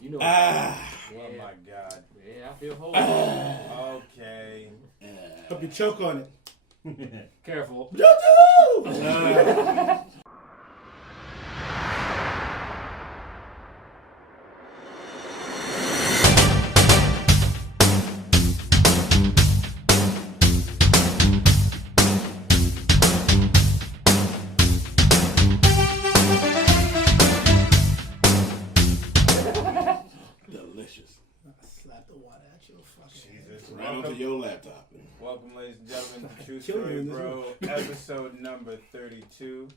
You know. Oh my God. Yeah, I feel whole. Okay. Hope you choke on it. Careful. Delicious. Slap the water at your fucking Jesus. Right onto your laptop. Welcome, ladies and gentlemen, to True Kill you Story in this Bro, episode number 32.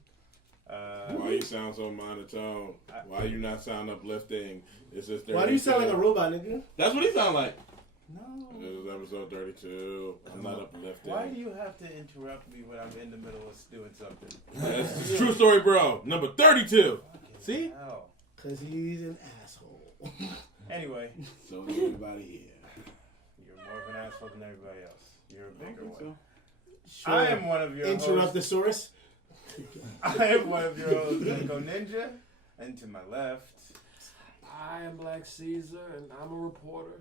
Why you sound so monotone? Why you not sound uplifting? It's just 32. Why do you sound like a robot, nigga? That's what he sound like. No. This is episode 32. I'm not uplifting. Why do you have to interrupt me when I'm in the middle of doing something? This is True Story Bro, number 32. See? Hell. Because he's an asshole. Anyway, So is everybody here. you're more of an asshole than everybody else. You're a bigger one. Sure. I am one of your Interrupt hosts. the source. I am one of your hosts, Nico Ninja. And to my left, I am Black Caesar, and I'm a reporter.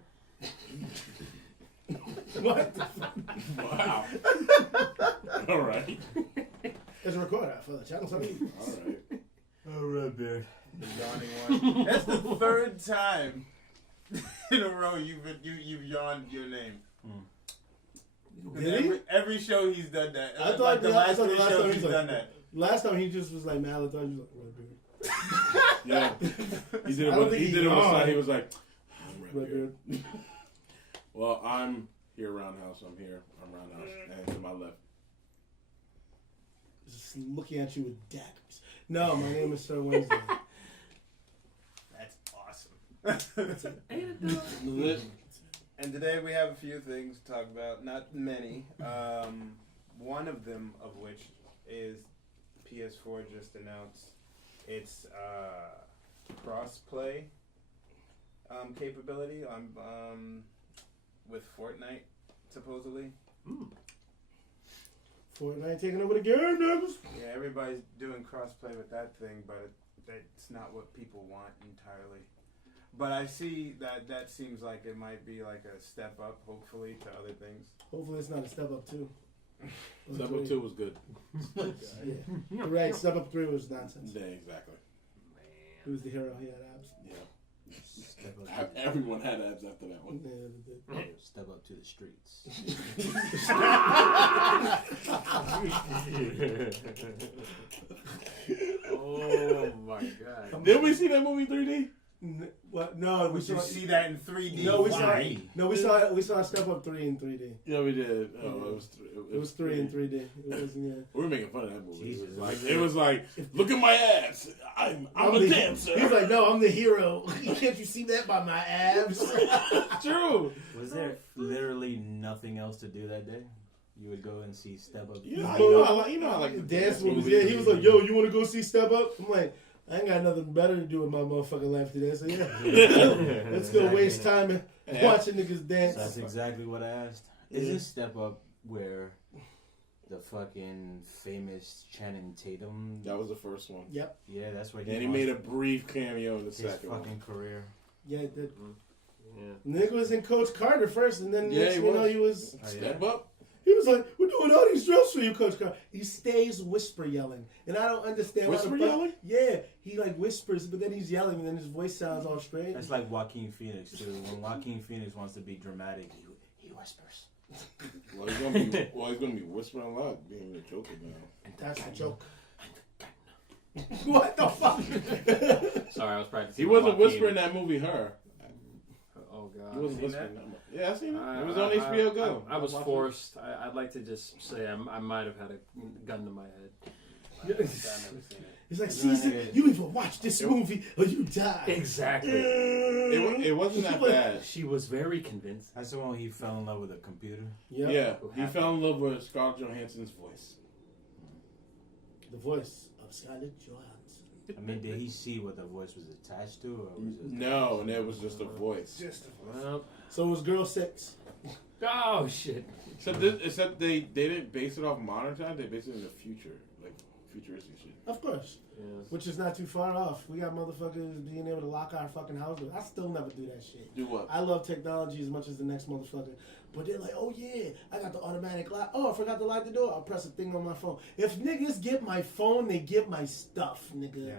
What? Wow. All right. It's a recorder for the channel. All right. All right, man. the yawning one. That's the third time in a row you've yawned your name. Did he? Every show he's done that. I thought the the last last three time shows he's he's like, done that. Last time he just was like mad. I thought he was like, red beard. Yeah. He did it I don't with, think he he did it with yawned. side. He was like, I'm Red right here. beard. Well, I'm here Roundhouse. I'm here. I'm Roundhouse. And to my left. Just looking at you with daggers. No, my name is Sir Wednesday. That's awesome. And today we have a few things to talk about. Not many. One of them of which is PS4 just announced its cross-play capability on with Fortnite, supposedly. Fortnite taking over the game, niggas. Yeah, everybody's doing cross-play with that thing, but it's not what people want entirely. But I see that seems like it might be like a step up, hopefully, to other things. Hopefully it's not a step up 2. Step up 2 was good. Yeah. You're right, step up 3 was nonsense. Yeah, exactly. He was the hero, he had abs. Yeah. Everyone had abs after that one. Yeah, Step up to the streets. Oh my God! Did we see that movie 3D? What? No, we Would you saw. see that in 3D? No, we Why? saw. No, we saw Step Up 3 in 3D. Yeah, we did. Oh, it was 3. It was 3 in 3D. It was yeah. We were making fun of that movie. Jesus. It was like, look at my abs. I'm a dancer. He's like, no, I'm the hero. Can't you see that by my abs? True. Was there literally nothing else to do that day? You would go and see Step Up. You know, I like the Dance movies. Yeah, he was like, yo, you want to go see Step Up? I'm like, I ain't got nothing better to do with my motherfucking life today. So yeah, let's go waste time watching niggas dance. That's exactly what I asked. Is this Step Up where the fucking famous Channing Tatum? That was the first one. Yep. Yeah, that's what And he made a brief cameo in the his second fucking one. career. Yeah, it did. Yeah. Nigga was in Coach Carter first, and then next thing you know, he was. Oh, yeah? Step up. He was like, we're doing all these drills for you, Coach Carter. He stays whisper yelling. And I don't understand why Whisper the fuck. yelling? Yeah, he like whispers, but then he's yelling, and then his voice sounds all strange. That's like Joaquin Phoenix too. When Joaquin Phoenix wants to be dramatic, he whispers. Well, he's gonna be whispering a lot, being a Joker now. And that's the joke. What the fuck? Sorry, I was practicing. He wasn't Joaquin. whispering that movie, Her. Oh God. He wasn't seen whispering that movie. Yeah, I seen it. It was I- on HBO Go. I was forced. I'd like to just say I might have had a gun to my head. I've never seen it. He's like, Caesar, you either watch this movie or you die. Exactly. It wasn't that bad. She was very convincing. That's the one where he fell in love with a computer. Yep. Yeah, he fell in love with Scarlett Johansson's voice. The voice of Scarlett Johansson. I mean, did he see what the voice was attached to, or was it? No, and it was just a voice. Just a voice. Well, So it was Girl 6. oh shit. Except they didn't base it off modern time. They based it in the future, like futuristic shit. Of course. which is not too far off. We got motherfuckers being able to lock our fucking house doors. I still never do that shit. Do what? I love technology as much as the next motherfucker. But they're like, oh yeah, I got the automatic lock. Oh, I forgot to lock the door. I'll press a thing on my phone. If niggas get my phone, they get my stuff, nigga. Yeah.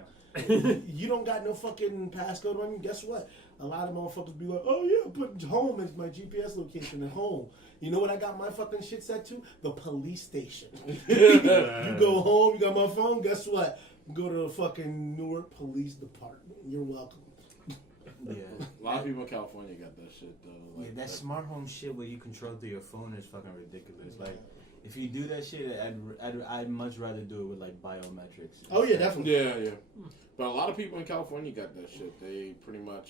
You don't got no fucking passcode on you. Guess what? A lot of motherfuckers be like, oh yeah, put home as my GPS location at home. You know what I got my fucking shit set to? The police station. You go home, you got my phone. Guess what? Go to the fucking Newark Police Department. You're welcome. Yeah. A lot of people in California got that shit though. Like, Yeah, that smart home shit where you control through your phone is fucking ridiculous. Like, if you do that shit, I'd much rather do it with like biometrics. Oh yeah, definitely. Yeah. But a lot of people in California got that shit. They pretty much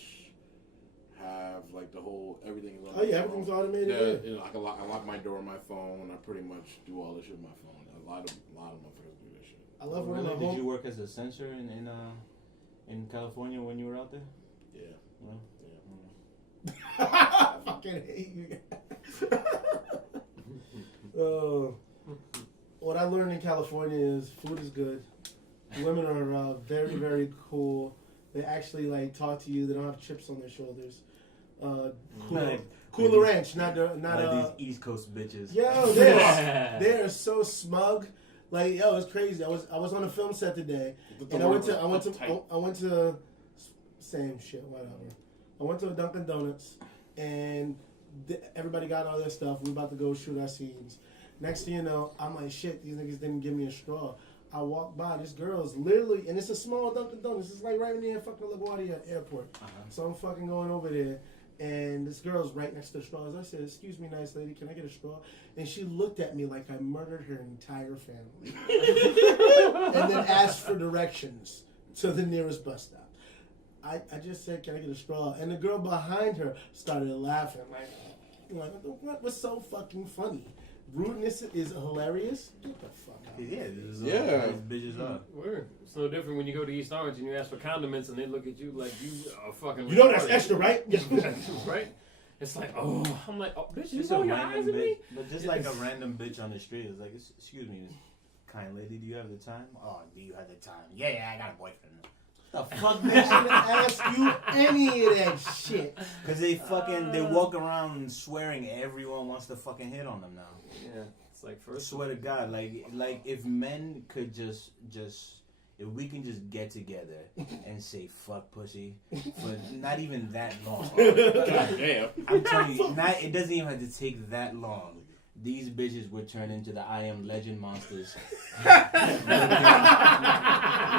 have like the whole everything. Oh yeah, everything's automated. Yeah, you know, I lock my door on my phone. I pretty much do all this shit with my phone. A lot of motherfuckers do that shit. I love when Really? I'm Did home. you work as a censor in California when you were out there? Yeah. Well, I fucking hate you. What I learned in California is food is good. Women are very, very cool. They actually like talk to you. They don't have chips on their shoulders. Cooler Ranch, not these East Coast bitches. Yo, they are so smug. Like, yo, it's crazy. I was on a film set today, and I went to same shit, whatever. I went to a Dunkin' Donuts, and everybody got all their stuff. We about to go shoot our scenes. Next thing you know, I'm like, shit, these niggas didn't give me a straw. I walk by, this girl is literally, and it's a small Dunkin' Donuts. It's like right near fucking LaGuardia Airport. So I'm fucking going over there, and this girl's right next to the straws. I said, excuse me, nice lady, can I get a straw? And she looked at me like I murdered her entire family. And then asked for directions to the nearest bus stop. I just said, can I get a straw? And the girl behind her started laughing. Like what was so fucking funny? Rudeness is hilarious. Get the fuck out. Yeah, this is Yeah. these bitches are. Word. It's no different when you go to East Orange and you ask for condiments and they look at you like you are fucking. You know that's retarded. extra, right? Right? It's like, oh, I'm like, oh, bitch, you Just roll a your eyes random at me? bitch, but just like a random bitch on the street is like, excuse me, kind lady, do you have the time? Oh, do you have the time? Yeah, I got a boyfriend. The fuck, bitch, didn't ask you any of that shit. Cause they walk around swearing everyone wants to fucking hit on them now. Yeah, it's like I first. swear to God, like if men could just if we can just get together and say fuck pussy for not even that long. God damn. I'm telling you, it doesn't even have to take that long. These bitches would turn into the I Am Legend monsters.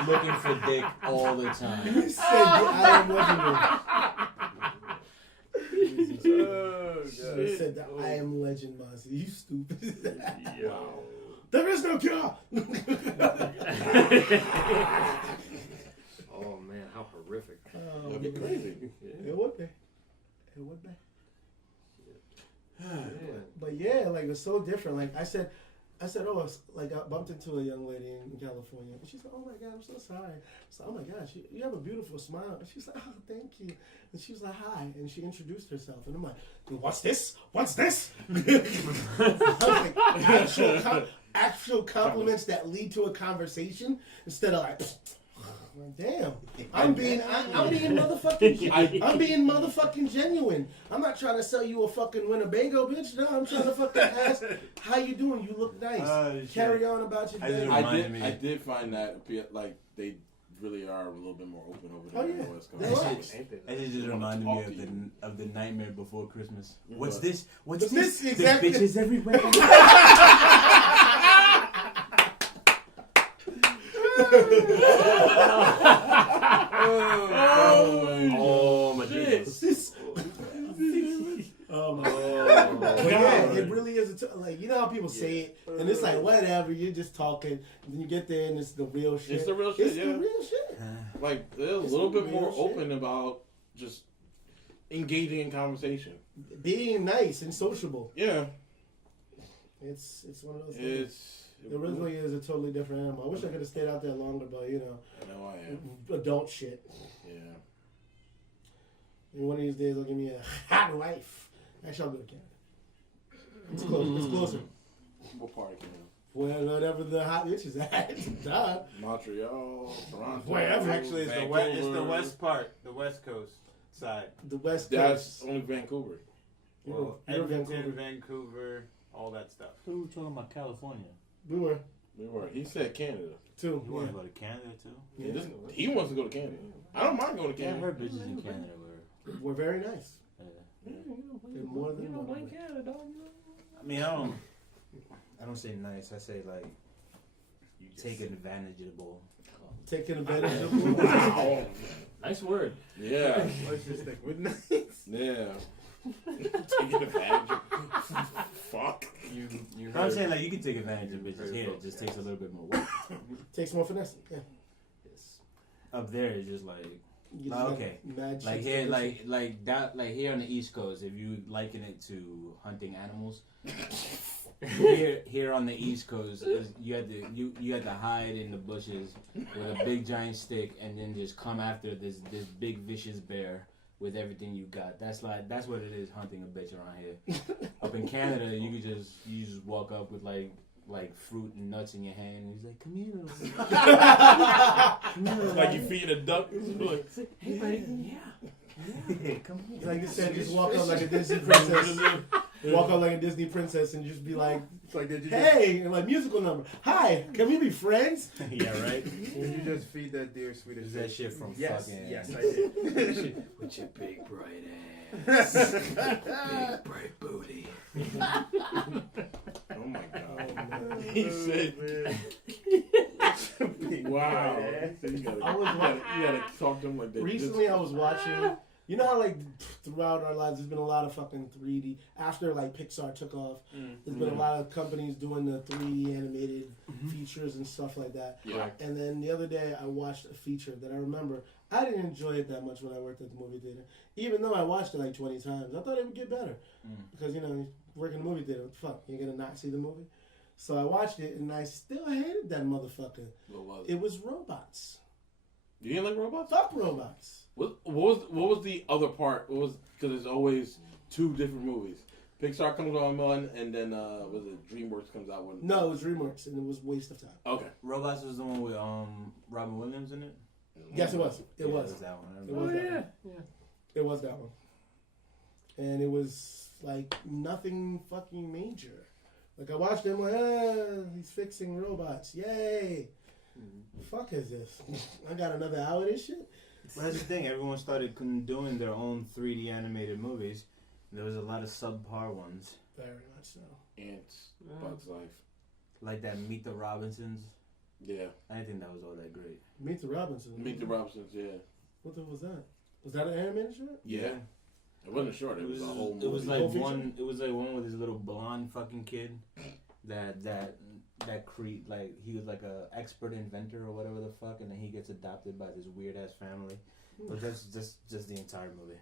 looking for dick all the time. You said I Am Legend. Oh, You said that I Am Legend monster. You stupid. Yo. There is no cure. Oh man, how horrific. That'd be crazy. It would be. It would be. Yeah. But yeah, like it's so different. Like I said, oh, I bumped into a young lady in California, and she's like, "Oh my God, I'm so sorry." So, "Oh my gosh, you have a beautiful smile." And she's like, "Oh, thank you." And she was like, "Hi," and she introduced herself, and I'm like, "What's this? What's this?" I was like, actual compliments that lead to a conversation instead of like. Damn, I'm being motherfucking genuine. I'm not trying to sell you a fucking Winnebago, bitch. No, I'm trying to fucking ask, how you doing? You look nice. Carry on about your day. I did find that like they really are a little bit more open over there. Oh, yeah. On the West They Coast. It just reminded me of the Nightmare Before Christmas. What's this? What's What's this? this? There's Exactly. bitches everywhere. Oh my goodness. Oh my God. But yeah, it really is. Like, you know how people say it, and it's like, whatever, you're just talking, and then you get there, and it's the real shit. It's the real shit, It's yeah. the real shit. Like they're a It's little the bit real more shit. open about just engaging in conversation. Being nice and sociable. Yeah, It's one of those things. it It really is a totally different animal. I wish I could have stayed out there longer, but you know, I know I am. adult shit. Yeah. And one of these days, I'll give me a hot wife. Actually, I'll go to Canada. It's close. It's closer. What part of wherever the hot bitch is at. Duh. Montreal, Toronto. Wherever. Actually, it's the west part, the west coast side. The West That's Coast. only Vancouver. Well, You're Edmonton, Vancouver, all that stuff. Who were talking about California? We were We were. He said Canada. too. You want to go to Canada too? Yeah. He wants to go to Canada. I don't mind going to Yeah, I Canada. heard bitches in Canada were. We're very nice. Yeah. They're more than one. Canada, dog. I mean, I don't say nice. I say like you take advantage of the bull. Taking advantage of Wow. Nice word. Yeah. Let's just stick with nice. Yeah. Taking advantage of. Fuck. You But I'm saying like you can take advantage of bitches here. It just takes a little bit more work. Takes more finesse. Yeah. Yes. Up there, it's just like You Like, just got okay. mad like shit here, to like that, like here on the East Coast. If you liken it to hunting animals, here on the East Coast, you had to hide in the bushes with a big giant stick and then just come after this big vicious bear with everything you got. That's what it is hunting a bitch around here. Up in Canada, you just walk up with like fruit and nuts in your hand, and he's like, "Come here, come here." Like you feed a duck. Like, Hey, buddy. Yeah. Come here. Like you said, just walk up like a Disney princess. Walk up like a Disney princess and just be like, It's like, did you "Hey," and like musical number. "Hi, can we be friends?" Yeah, right. did you just feed that deer Swedish Is that fish? shit from Yes, fucking? yes, I did. With your big bright ass. Big bright booty. oh my god. man. He said, "Wow." So you gotta talk to him like that. Recently, I was watching. You know how like throughout our lives, there's been a lot of fucking 3D after like Pixar took off. There's been a lot of companies doing the 3D animated features and stuff like that. Yeah. And then the other day, I watched a feature that I remember. I didn't enjoy it that much when I worked at the movie theater, even though I watched it like 20 times. I thought it would get better because you work in a movie theater. What the fuck, you're gonna not see the movie? So I watched it and I still hated that motherfucker. What was It was robots. You didn't like robots? Fuck robots. What was the other part? What was, because there's always two different movies. Pixar comes on one, and then was it DreamWorks comes out one? No, it was DreamWorks, and it was a waste of time. Okay. Robots was the one with Robin Williams in it. Yes, it was. It Yeah, was. that one. I It remember. was that one. It was that one. And it was like nothing fucking major. Like I watched him like, he's fixing robots. Yay. Fuck is this? I got another hour of this shit? But that's the thing. Everyone started doing their own 3D animated movies. There was a lot of subpar ones, Very much so. Ants, Bugs Life. like that Meet the Robinsons. Yeah. I didn't think that was all that great. Meet the Robinsons. Meet the Robinsons, yeah. What the was that? Was that an animated shit? Yeah. It wasn't short, it was a whole movie. It was like Whole feature? one. It was like one with this little blonde fucking kid. That creed, like he was like a expert inventor or whatever the fuck, and then he gets adopted by this weird ass family. But that's just the entire movie.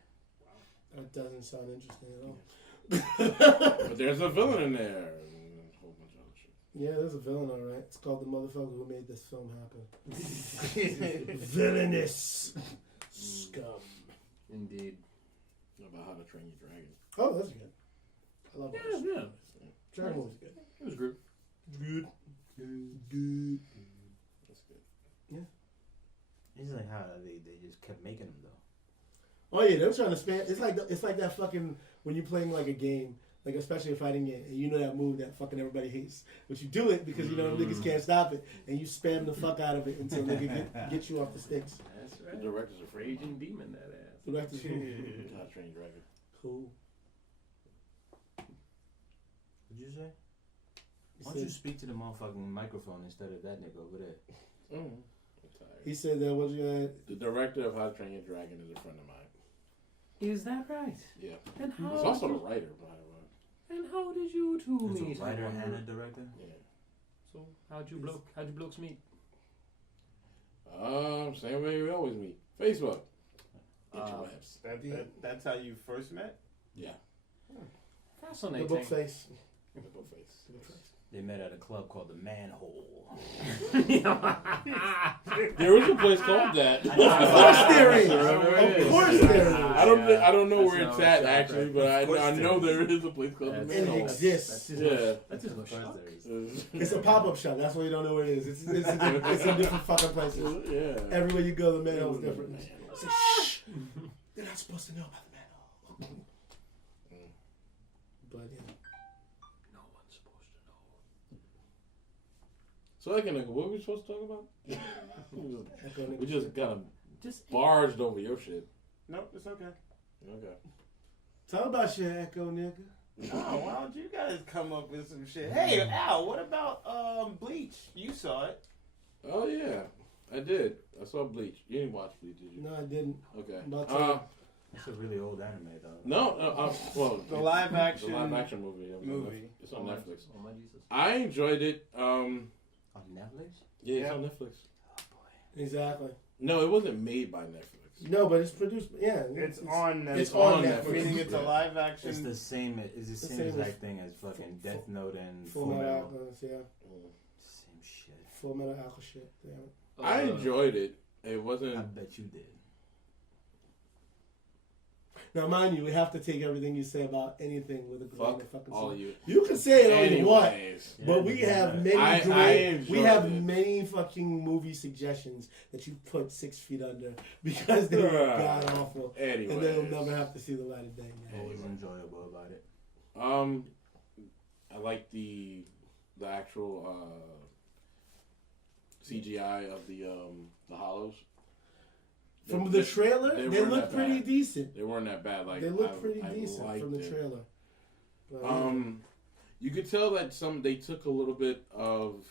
That doesn't sound interesting at all. But there's a villain in there. And a whole bunch of other shit. Yeah, there's a villain, alright. It's called the motherfucker who made this film happen. Villainous scum. Indeed. About How to Train Your Dragon. Oh, that's good. I love that. Yeah. Dragon Ball was good. It was good. Good. Good. That's good. It's like how they just kept making them though. Oh yeah, they were trying to spam. It's like that fucking when you're playing like a game, like especially a fighting game, and you know that move that fucking everybody hates, but you do it because you know niggas can't stop it, and you spam the fuck out of it until they get you off the sticks. That's The right. director's a freak. Raging demon, that ass. So that's cool. How to Train Your Dragon. Cool. What'd you say? He Why don't you said, speak to the motherfucking microphone instead of that nigga over there? I'm tired. he said that was The director of How to Train Your Dragon is a friend of mine. Is that right? Yeah. And how? He's also the writer, by the way. And how did you two There's meet? a writer and a director. Yeah. So how'd you blokes meet? Same way we always meet. Facebook. Interwebs. That's how you first met? Yeah. the Fascinating. book face. The book face. They met at a club called the Manhole. There is a place called that. Of course there is. Of course there is. I don't know That's where no it's at shock, actually, right? but Of course I know there there is a place called the That's- And it Manhole. exists. Yeah. That's just no shock. It's a pop-up shop. That's why you don't know where it is. It's in different fucking places. Yeah. Everywhere you go, the manhole is different. It's like, shh. They're not supposed to know about the manhole. But yeah. No one's supposed to know. So what were we supposed to talk about? Echo We nigga just shit. kind of Just barged over your shit. Nope, it's okay. Okay. Talk about shit, Echo nigga. No, why don't you guys come up with some shit? Hey, Al, what about Bleach? You saw it. Oh yeah, I did. I saw Bleach. You didn't watch Bleach, did you? No, I didn't. Okay. About to- It's a really old anime, though. No, well, The live action movie. It's on Movie. Netflix. Oh my Jesus. I enjoyed it. On Netflix? Yeah, it's Yeah. on Netflix. Oh, boy. Exactly. No, it wasn't made by Netflix. No, but it's produced. Yeah, It's on Netflix. It's on Netflix. Meaning it's a Yeah. live It's action. the same. It's the same same exact as thing as fucking Full- Death Note and Full Metal Fullmetal. Alchemist. Yeah, Same shit. Full Metal Alchemist shit. Yeah. I enjoyed it. It wasn't. I bet you did. Now, mind you, we have to take everything you say about anything with a grain Fuck of fucking all salt. of you. You can say it all you want, Anyways. but we have many I great, we enjoyed have it. many fucking movie suggestions that you put 6 feet under because they were god awful, and they'll Anyways. never have to see the light of day. What was enjoyable about it? I like the actual CGI of the hollows. From the trailer, they weren't look that pretty bad. decent. They weren't that bad. Like They look I pretty decent liked from the it. trailer. But, You could tell that they took a little bit of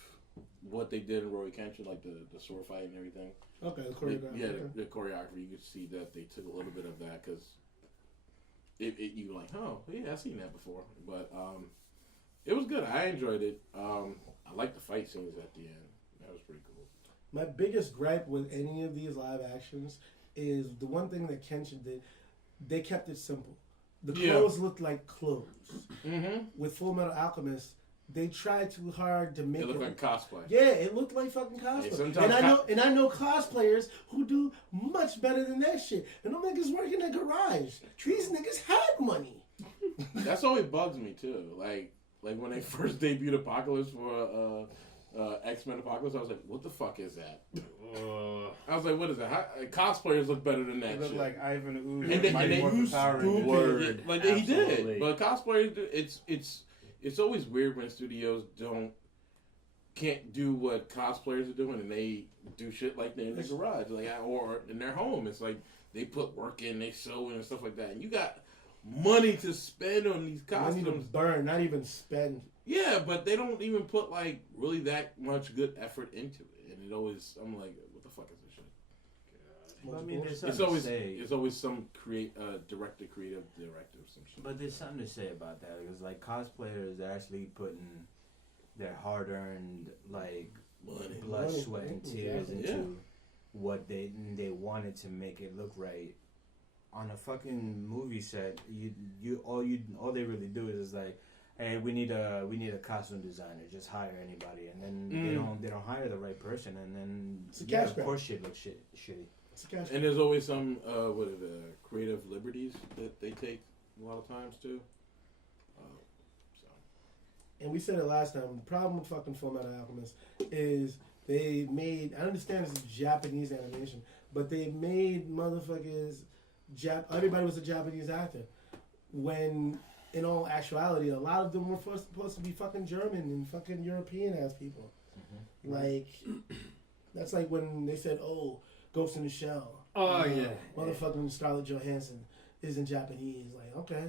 what they did in Roy Kenshin, like the sword fight and everything. okay, the choreography. Yeah, okay. the choreography. You could see that they took a little bit of that because you like, oh yeah, I've seen that before. But it was good. I enjoyed it. I liked the fight scenes at the end. That was pretty cool. My biggest gripe with any of these live actions is the one thing that Kenshin did. They kept it simple. The clothes looked like clothes. Mm-hmm. With Full Metal Alchemist, they tried too hard to make It looked like cosplay. Yeah, it looked like fucking cosplay. sometimes And I know cosplayers who do much better than that shit. And them niggas work in a garage. These niggas had money. That's always bugs me too. Like when they first debuted Apocalypse for X-Men Apocalypse, I was like, what the fuck is that? I was like, what is that? Cosplayers look better than that It looked shit. like Ivan Ooze. And they use Power Rangers. Word. Like he Absolutely. did, but cosplayers, it's always weird when studios can't do what cosplayers are doing, and they do shit like they're in their garage, or in their home. It's like they put work in, they sew and stuff like that, and you got money to spend on these Money to costumes. burn, not even spend. Yeah, but they don't even put like really that much good effort into it, and I'm like, what the fuck is this shit? Well, I mean, there's It's something to say. always some creative director, some shit. But there's something to say about that because like cosplayers are actually putting their hard-earned like Money. blood, Money, sweat, and exactly. tears into Yeah. what they wanted to make it look right. On a fucking movie set, all they really do is like, hey, we need a costume designer. Just hire anybody, and then they don't hire the right person, and then It's a cash of grab. course shit looks shitty. It's a cash And there's always some creative liberties that they take a lot of times too. And we said it last time. The problem with fucking Full Metal Alchemist is they made. I understand it's Japanese animation, but they made motherfuckers. Everybody was a Japanese actor. When in all actuality, a lot of them were supposed to be fucking German and fucking European ass people. Mm-hmm. Like that's like when they said, "Oh, Ghost in the Shell." Oh, yeah. Motherfucking Scarlett Johansson isn't Japanese. Like, okay.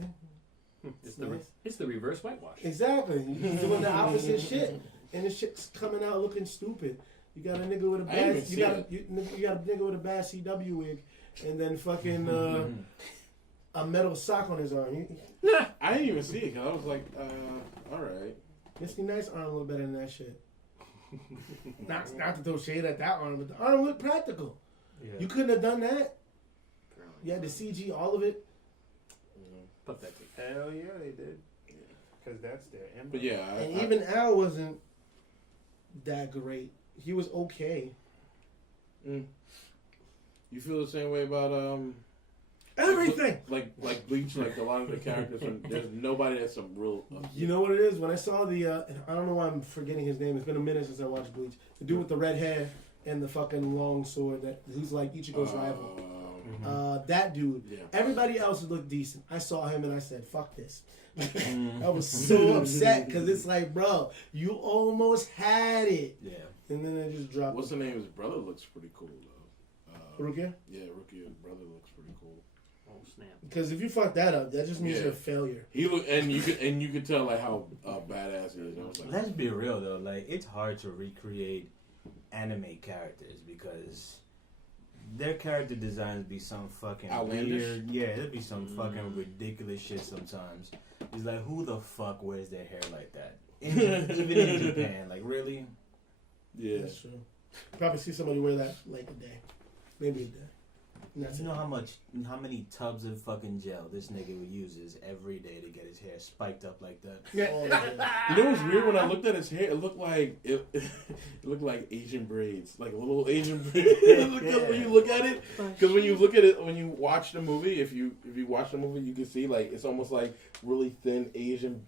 It's the reverse whitewash. Exactly. He's doing the opposite shit. And the shit's coming out looking stupid. You got a nigga with a bad you got a nigga with a bad CW wig and then fucking a metal sock on his arm. I didn't even see it because I was like, all right. Misty Knight's arm look better than that shit. not to throw shade at that arm, but the arm looked practical. Yeah. You couldn't have done that. You had the CG, all of it. Pathetic. Hell yeah, they did. because that's their emblem. But yeah, And even Al wasn't that great. He was okay. You feel the same way about Everything. like Bleach, like a lot of the characters. There's nobody that's a real. You know what it is? When I saw the, I don't know why I'm forgetting his name. It's been a minute since I watched Bleach. The dude with the red hair and the fucking long sword. That he's like Ichigo's rival. That dude. Yeah. Everybody else looked decent. I saw him and I said, "Fuck this." I was so upset because it's like, bro, you almost had it. Yeah. And then they just dropped. What's the name? His brother looks pretty cool though. Rukia? Yeah, Rukia's brother looks pretty cool. Oh snap! Because if you fuck that up, that just means you're a failure. He look, and you could tell like how badass he is. I was like, Let's be real though, like it's hard to recreate anime characters because their character designs be some fucking outlandish. weird. Yeah, it'd be some fucking ridiculous shit sometimes. It's like, who the fuck wears their hair like that? Even in Japan, like really? Yeah. That's true. Probably see somebody wear that like a day, maybe a day. And that's You it. know how many tubs of fucking gel this nigga uses every day to get his hair spiked up like that? Yeah. Oh, yeah. You know what's weird? When I looked at his hair, it looked like it looked like Asian braids, like a little Asian braid. When you look at it, because when you look at it, when you watch the movie, if you watch the movie, you can see like it's almost like really thin Asian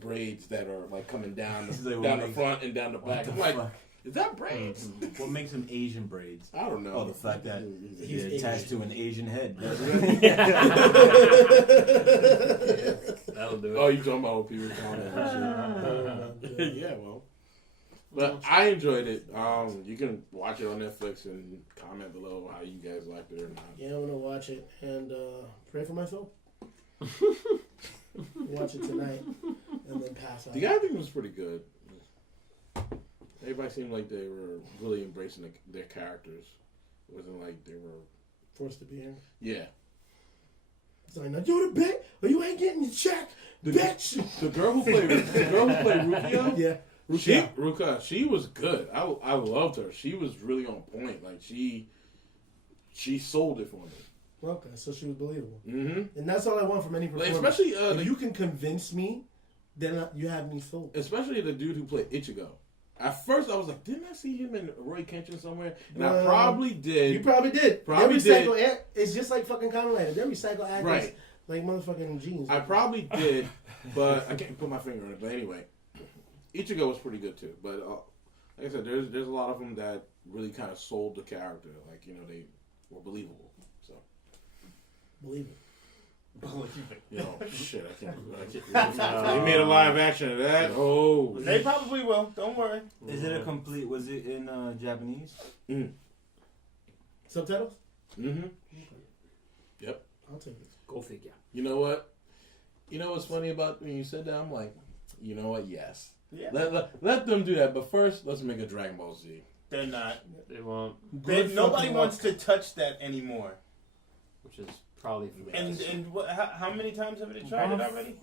braids that are like coming down the front and down the back. I'm like, is that braids? What makes them Asian braids? I don't know. Oh, the fact that he's He's attached Asian. to an Asian head. That'll do it. Oh, you talking about what people comment and shit? Yeah, well. But I enjoyed it. You can watch it on Netflix and comment below how you guys liked it or not. Yeah, I'm gonna watch it and pray for my soul. Watch it tonight and then pass out. The acting was pretty good. Everybody seemed like they were really embracing their characters. It wasn't like they were Forced to be here. Yeah. It's like, now you the bitch, or you ain't getting your check, bitch. The girl who played Rukia, Yeah, Ruka, she was good. I loved her. She was really on point. Like she sold it for me. Okay, so she was believable. Mm-hmm. And that's all I want from any performance. Like, especially if you can convince me, then you have me sold. Especially the dude who played Ichigo. At first, I was like, didn't I see him in Roy Kenshin somewhere? And I probably did. You probably did. Probably they recycle it's just like fucking Kamen Rider. They recycle actors Right. like motherfucking jeans. I probably did, but I can't put my finger on it. But anyway, Ichigo was pretty good too. But like I said, there's a lot of them that really kind of sold the character. Like, you know, they were believable. So Believe it. you know, shit, I can't. They made a live action of that. Oh, They probably will. Don't worry. Is it a complete? Was it in Japanese? Subtitles? Mm-hmm. Yep. I'll take it. Go figure. You know what? You know what's funny about when you said that? I'm like, you know what? Yes. Yeah. Let them do that. But first, let's make a Dragon Ball Z. They're not. They won't, Nobody wants to touch that anymore. which is probably for the And best. how many times have they tried it already?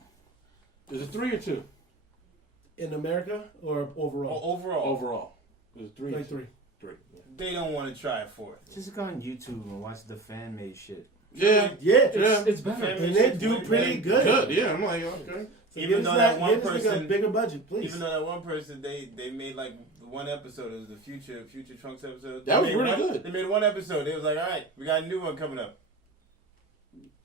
Is it 3 or 2? In America or overall? Overall. Overall. Is it 3? or Like 2? 3. 3. Yeah. They don't want to try it fourth. Just go on YouTube and watch the fan made shit. Yeah. Yeah. It's better. And they do pretty good. Good. Yeah. I'm like, okay. So Even give though us that one give this nigga a person- bigger budget, please. Even though that one person, they made like one episode. It was the Future Trunks episode. That was They made really one- good. They made one episode. They was like, all right, we got a new one coming up.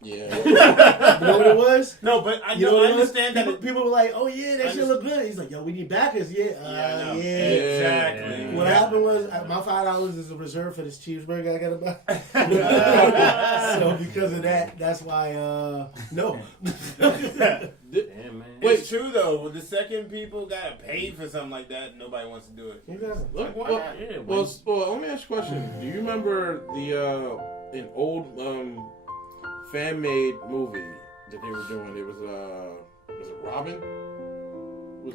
Yeah. You know what it was? No, but I You know know what I it was? understand that. People were like, "Oh yeah, that I shit look good." He's like, "Yo, we need backers." Yeah, I know. yeah. Exactly. Yeah. What happened was my $5 is a reserve for this cheeseburger I gotta buy. So because of that, that's why no. Damn, man. It's true though. The second people gotta pay for something like that, nobody wants to do it. Exactly. Look, Why well, not? Yeah, well, let me ask you a question. Do you remember an old fan made movie that they were doing? It was it Robin?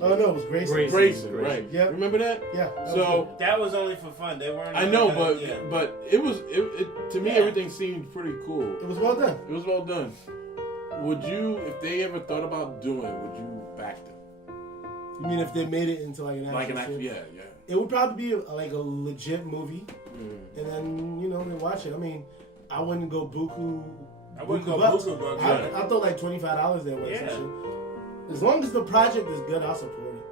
Oh no, it was Grayson. Grayson, right? Yeah. Remember that? Yeah. that was So That was only for fun. They weren't. I know, yeah. but it was to me Yeah. everything seemed pretty cool. good. It was well done. It was well done. Would you, if they ever thought about doing it, would you back them? You mean if they made it into like an actual Like an actual, shit? yeah. It would probably be like a legit movie, Mm. and then they watch it. I mean, I wouldn't go buku. I wouldn't go bucks. buku bucks. I throw like $25 their way. Yeah. Yeah. As long as the project is good, I'll support it.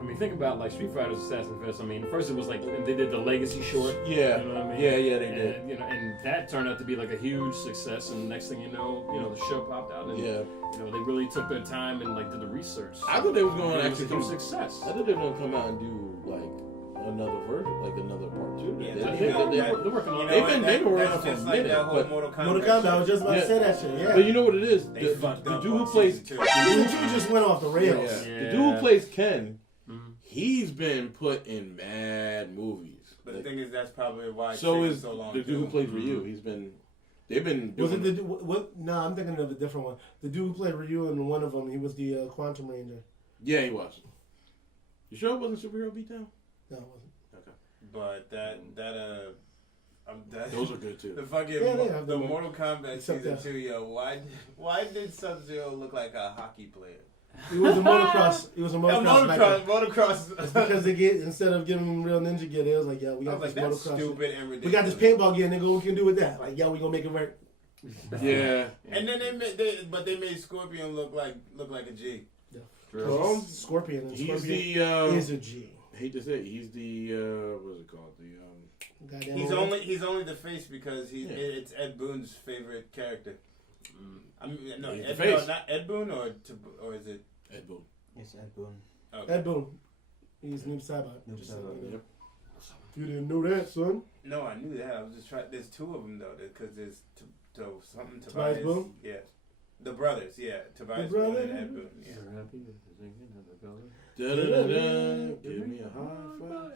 I mean, think about like Street Fighter's Assassin's Fest. I mean, first it was like they did the Legacy short. Yeah. You know what I mean? Yeah, they and, did. You know, and that turned out to be like a huge success. And next thing you know, the show popped out. And, Yeah. they really took their time and like did the research. I thought they was going to It was a actually huge success. I thought they were going to come out and do like another version, like another part 2. Yeah, They're working on They've it. been around that's for a just like minute, that whole but- Mortal Kombat. Mortal Kombat, I was just about to say that shit, yeah. But you know what it is? They The fucked up dude who on plays season 2. Season 2 just went off the rails. the dude who plays Ken, Mhm. he's been put in mad movies. But the thing is, that's probably why. So it's is so long the dude who too. plays Ryu. They've been Was doing it the what? No, I'm thinking of a different one. The dude who played Ryu in one of them, he was the Quantum Ranger. Yeah, he was. You sure it wasn't Superhero Beatdown? No, it wasn't. But that Those are good too. the fucking Yeah, they have the them. Mortal Kombat Except season that- 2, yo. Why did Sub-Zero look like a hockey player? He was a motocross. He was a motocross. biker. Motocross. It's because they get instead of giving him real ninja gear, they was like, "Yeah, we I got was this like, that's motocross. stupid and ridiculous. We got this paintball gear, nigga. What we can do with that? Like, yeah, we gonna make it work." Yeah. And then they made Scorpion look like a G. Scorpion. And He's Scorpion the is a G. I hate to say it, he's the what is it called? Goddamn He's right. only the face because it's Ed Boon's favorite character. I mean, no, He's the Ed, face. no, not Ed Boon or is it? Ed Boon. Yes, Ed Boon. Okay. Ed Boon. He's Noob Saibot. Noob Just Saibot, so you know. Yep. You didn't know that, son. No, I knew that. I was just trying. There's two of them though, because there's something Tobias Tobias. Boone? Yeah, the brothers. Yeah, Tobias The Boone brothers? and Ed Boon. Yeah. Da-da-da-da, give me a high five.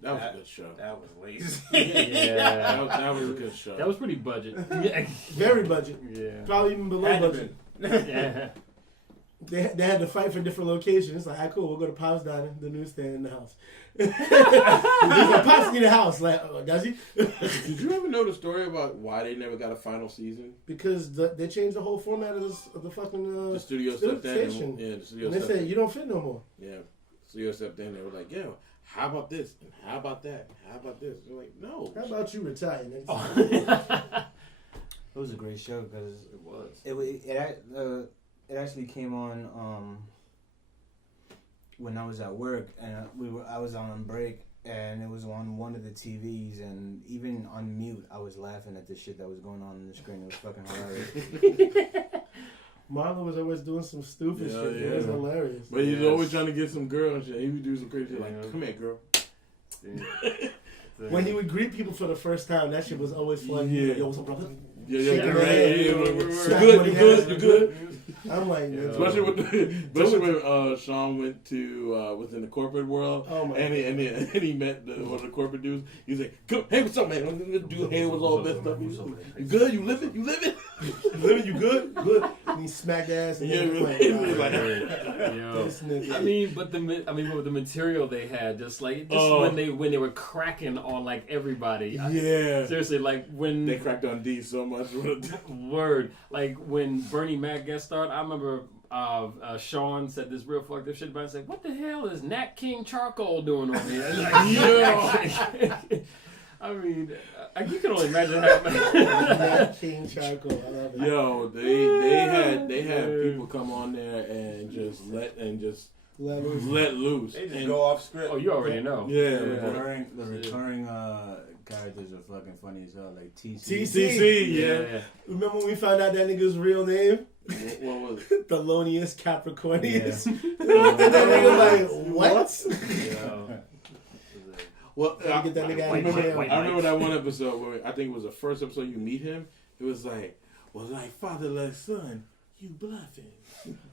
That was a good show. That was lazy. Yeah. That was a good show. That was pretty budget. Yeah. Very budget. Yeah. Probably even below Had to budget. been. Yeah. They had to fight for different locations. It's like, cool, we'll go to Pop's Diner, the newsstand in the house. He's like, Pops need a house. Like, oh, does he? Did you ever know the story about why they never got a final season? Because they changed the whole format of the fucking The studio stepped in. station. And, yeah, the studio And they stepped said, in. you don't fit no more. Yeah. Studio stepped in. They were like, yo, how about this? And how about that? How about this? They're like, no. How about you retire next Oh. time? It was a great show because It was. it actually came on when I was at work and I was on break and it was on one of the TVs and even on mute I was laughing at the shit that was going on the screen. It was fucking hilarious. Marlon was always doing some stupid Yeah, shit. It was yeah. hilarious. But he's Yes. always trying to get some girl and shit. He would do some crazy shit Yeah. like, come here, girl. When he would greet people for the first time, that shit was always funny. Yeah. Yo, what's up, brother? Yeah, Shaking yeah, her right. head. Yeah, You you good? You good? I'm like, Yeah. Especially when Sean went to was in the corporate world, Oh my and he met one of the corporate dudes. He's like, "Hey, what's up, man?" The dude hair was all messed up. He's like, "You good? You living? You living? You living? You good? Good." And he smacked ass. And Yeah, then really. like, Like, Yo. this nigga. I mean, with the material they had, just when they were cracking on like everybody. Yeah. Seriously, like when They cracked on D so much. word, like when Bernie Mac guest starred, I remember Sean said this real fucked up shit about it. Said, "What the hell is Nat King Charcoal doing over here?" Like, Yeah. I mean, you can only imagine how. Nat King Charcoal. I love it. Yo, they had people come on there and just let loose. They just And- go off script. Oh, you already know. Yeah. The recurring characters are fucking funny as hell, like TC. TC. Yeah. Remember when we found out that nigga's real name? What was it? Thelonious Capricornius. Yeah. And that nigga like, what? Yeah. Well, Gotta get that nigga out I of remember, jail. I remember that one episode where I think it was the first episode you meet him. It was like, well, like fatherless son, you bluffing.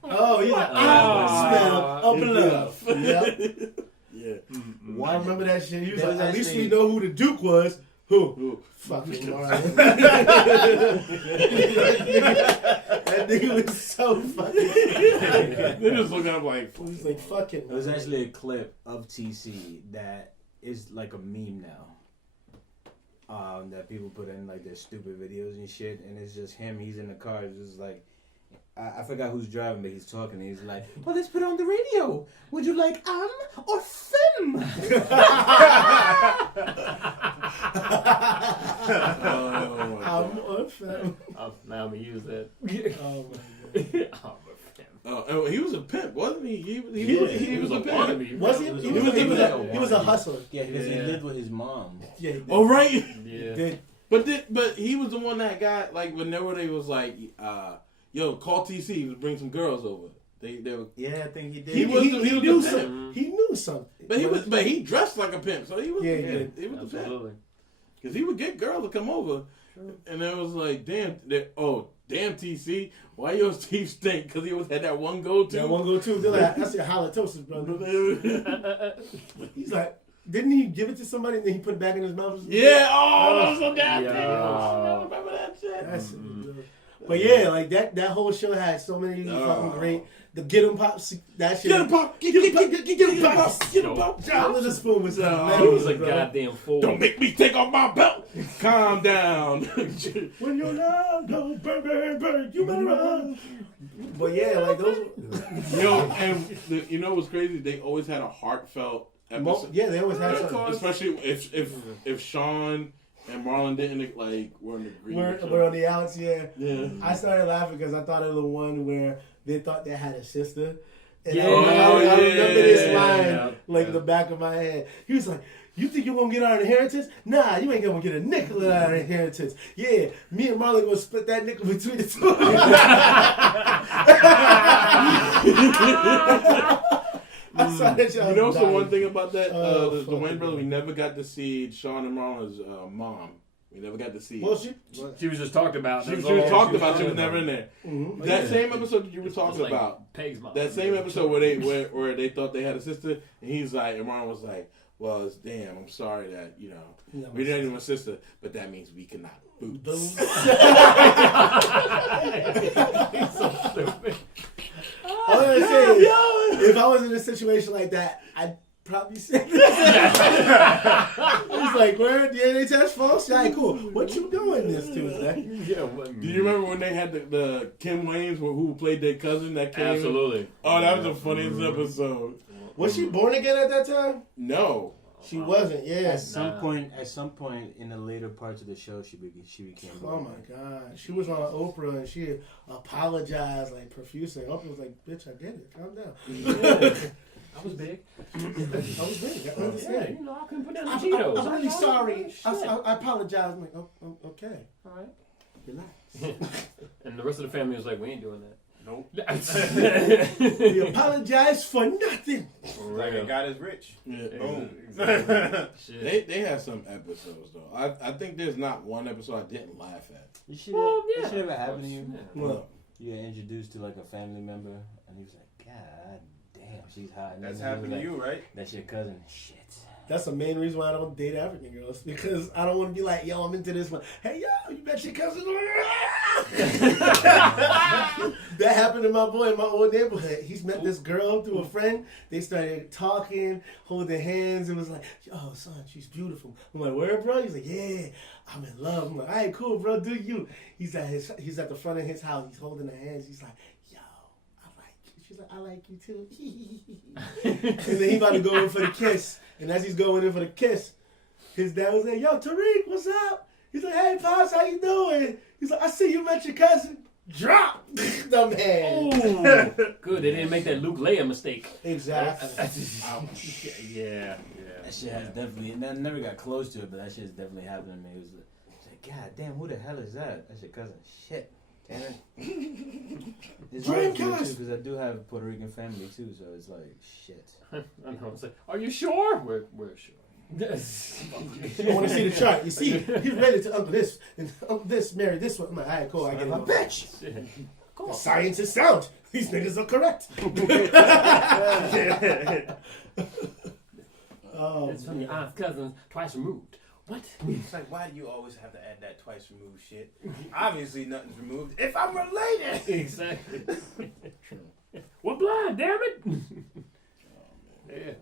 Oh, he's like, I smell a bluff. Yep. Yeah. I remember that shit. He was That like, was at least we actually- know who the Duke was. Who? Ooh. Fucking Marlon. That nigga was so fucking. They just look at him like, He was like, fucking. It was actually a clip of TC that is like a meme now. That people put in like their stupid videos and shit, and it's just him. He's in the car, it's just like I forgot who's driving, but he's talking. And he's like, "Well, let's put it on the radio. Would you like or fem?" oh my God. I'm on fam. Now I'm gonna use that. Oh my god. He was a pimp, wasn't he? He was a pimp. wannabe. Was he? He was a hustler. Yeah, because he lived with his mom. Yeah. He did. Oh right. Yeah. Did. But he was the one that got like whenever they was like, yo, call TC to bring some girls over. They were. Yeah, I think he did. He was knew the something. He knew something. But he dressed like a pimp, so he was. Yeah, He was a pimp. Absolutely. Because he would get girls to come over, and it was like, damn, TC, why your teeth stink? Because he always had that one go-to. That one go too. They're like, that's your halitosis, brother. He's like, didn't he give it to somebody and then he put it back in his mouth? Yeah, that was so goddamn. Yeah. I remember that shit. That's it. But yeah, like that whole show had so many fucking great. The Get 'em Pop, that shit. Get him pop, get him pop, get him pop. John Witherspoon was He was a bro. goddamn fool. Don't make me take off my belt. Calm down. When your love goes burn, burn, burn, you better run. But yeah, like those. You know what's crazy? They always had a heartfelt episode. Yeah, they always had something. Especially if Sean and Marlon didn't were in agreement. We're on the outs, yeah. Yeah. I started laughing because I thought of the one where they thought they had a sister. And Yeah. I remember this line Yeah. like the back of my head. He was like, "You think you're gonna get our inheritance? Nah, you ain't gonna get a nickel of our inheritance. Yeah, me and Marlon gonna split that nickel between the two." I saw that y'all You know, so dying. one thing about that, the fucking Wayne brother, we God. never got to see Sean and Marlon's mom. We never got to see. Well, She was just talked about. She That's was all talked was about. She was talking never in about. there. mhm. That same episode that you were It's talking like about. Peg's mom. That same episode where they thought they had a sister, and he's like, and Marlon was like, "Well, it's damn. I'm sorry that Yeah, we didn't have a sister, but that means we cannot boot." Boom. He's so stupid. All I'm saying is, if I was in a situation like that, I'd probably say He's like, where DNA test false? Yeah, cool. What you doing this Tuesday? Yeah, what, Do you remember when they had the Kim Waynes who played their cousin that came? absolutely. Oh, that was the funniest episode. Was she born again at that time? No. She wasn't. At Yes. some point in the later parts of the show, she became. Oh my God. She was on Oprah and she apologized like profusely. Oprah was like, "Bitch, I get it. Calm down." I was big. I was big. I Yeah, understand. you know, I couldn't put down the I'm Cheetos. really sorry. Shit. I apologize. I'm like, oh, okay. All right. Relax. And the rest of the family was like, we ain't doing that. Nope. We apologize for nothing. Like a God is rich. Yeah. Boom. Shit. They had some episodes though. I think there's not one episode I didn't laugh at. This shit, Well, yeah. this shit ever happened to you? Yeah. Well, You get introduced to like a family member, and he was like, "God damn, she's hot." And That's then he was happened to like, you, right? That's your cousin. Shit. that's the main reason why I don't date African girls, because I don't want to be like, yo, I'm into this one. Hey, yo, you met your cousin? That happened to my boy in my old neighborhood. He's met this girl through a friend. They started talking, holding hands. It was like, yo, son, she's beautiful. I'm like, where, bro? He's like, yeah, I'm in love. I'm like, all right, cool, bro, do you? He's at the front of his house. He's holding her hands. He's like, yo, I like you. She's like, I like you too. And then he about to go in for the kiss. And as he's going in for the kiss, his dad was like, yo, Tariq, what's up? He's like, hey, Pops, how you doing? He's like, I see you met your cousin. Drop the man. Ooh, good. They didn't make that Luke Leia mistake. Exactly. Yeah. That shit has definitely. And I never got close to it, but that shit has definitely happened to me. It was like, God damn, who the hell is that? That's your cousin. Shit. Damn it. It's hard for me too, because I do have Puerto Rican family too, so it's like, shit. I know. It's like, are you sure? We're sure. I want to see the chart. You see, he's ready to uncle this and uncle this, marry this one. I'm like, all right, cool. I get my bitch. The science is sound. These niggas are correct. Oh, It's from your aunt's cousins, twice removed. What? It's like, why do you always have to add that twice removed shit? Obviously, nothing's removed. If I'm related. Exactly. We're blind, damn it. Yeah.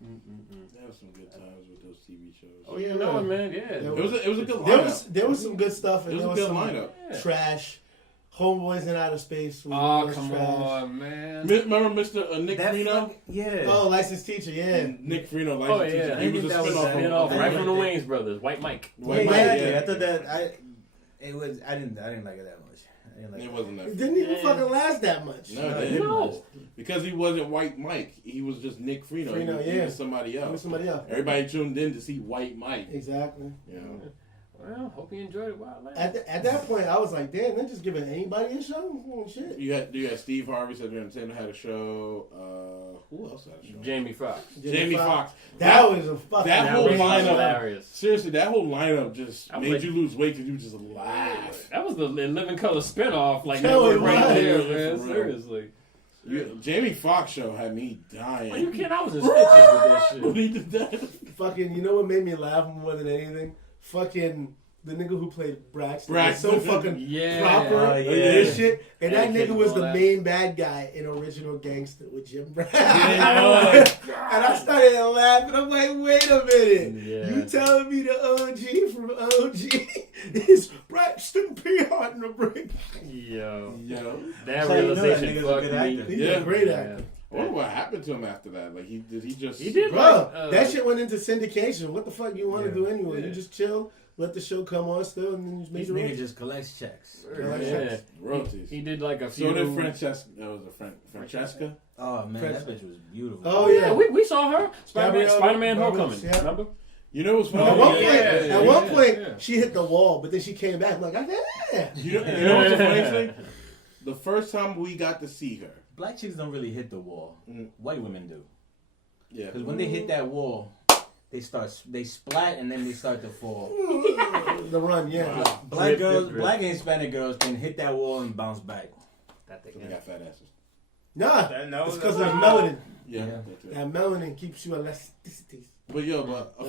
There was some good times with those TV shows. Oh, you know it, man. Yeah. It was a good lineup. there was some good stuff, and It was there a was good some lineup. Yeah. trash. Homeboys in Outer Space. Oh, come trash. on, man. Remember Mr. Nick Freno? Yeah. Oh, licensed teacher, yeah. Nick Freno, Oh, licensed yeah. teacher. He was a That was spinoff Spin of off right I from the liked Wayans brothers, White Mike. Yeah, White Mike, exactly. yeah. I thought that I didn't like it that much. I didn't like It that. wasn't that. It didn't even fucking last that much. No, it didn't. Because he wasn't White Mike. He was just Nick Freno. He was somebody It was else. somebody else. Everybody tuned in to see White Mike. Exactly. You know. Well, hope you enjoyed it while it lasted. At that point, I was like, damn, they're just giving anybody a show? Oh, shit. You had Steve Harvey, Cedric Entertainment had a show. Who else had a show? Jamie Foxx. Jamie Foxx. That was a fucking... That whole was lineup. hilarious. Seriously, that whole lineup just I made like- you lose weight because you just laugh. That was the Living Color spinoff, like No, network it right was. there, For man. real. Seriously. Jamie Foxx show had me dying. Are you kidding? I was in stitches with that When shit. he did that. Fucking, you know what made me laugh more than anything? Fucking the nigga who played Braxton. Braxton. Was so fucking Yeah. proper Yeah. and shit. And that Etiquette nigga and was all the that. main bad guy in Original Gangster with Jim Brown. Yeah. And I started laughing. I'm like, wait a minute. Yeah. You telling me the OG from OG is Braxton P. Hart in the brick? Yo. Yo. That So you know that realization nigga's a fucked good me. actor. He's Yeah. a great Yeah. actor. I wonder what happened to him after that. Like he just He did. Bro, Like, that shit went into syndication. What the fuck you want to Yeah. do anyway? Yeah. You just chill, let the show come on still, and then you just make This your nigga own. just collects checks. Yeah. royalties. He did like a few. So did Francesca. That was a Francesca. Oh man, Prince- that bitch was beautiful. Oh, Yeah, yeah. we saw her. Gabrielle Spider-Man Roberts, Homecoming. yeah. Remember? You know what's funny? At one yeah, point, yeah, at one yeah, point yeah. she hit the wall, but then she came back. I'm like, yeah. You know what's the funniest thing? The first time we got to see her. Black chicks don't really hit the wall. White women do. Yeah. Because when they hit that wall, they splat and then they start to fall. The run, yeah. Wow. Black Drip, girls, drip, drip. black and Hispanic girls can hit that wall and bounce back. That thing. They got fat asses. Nah, No, it's because of the melanin. Yeah. Yeah. That's it. That melanin keeps you elasticity. But Yeah,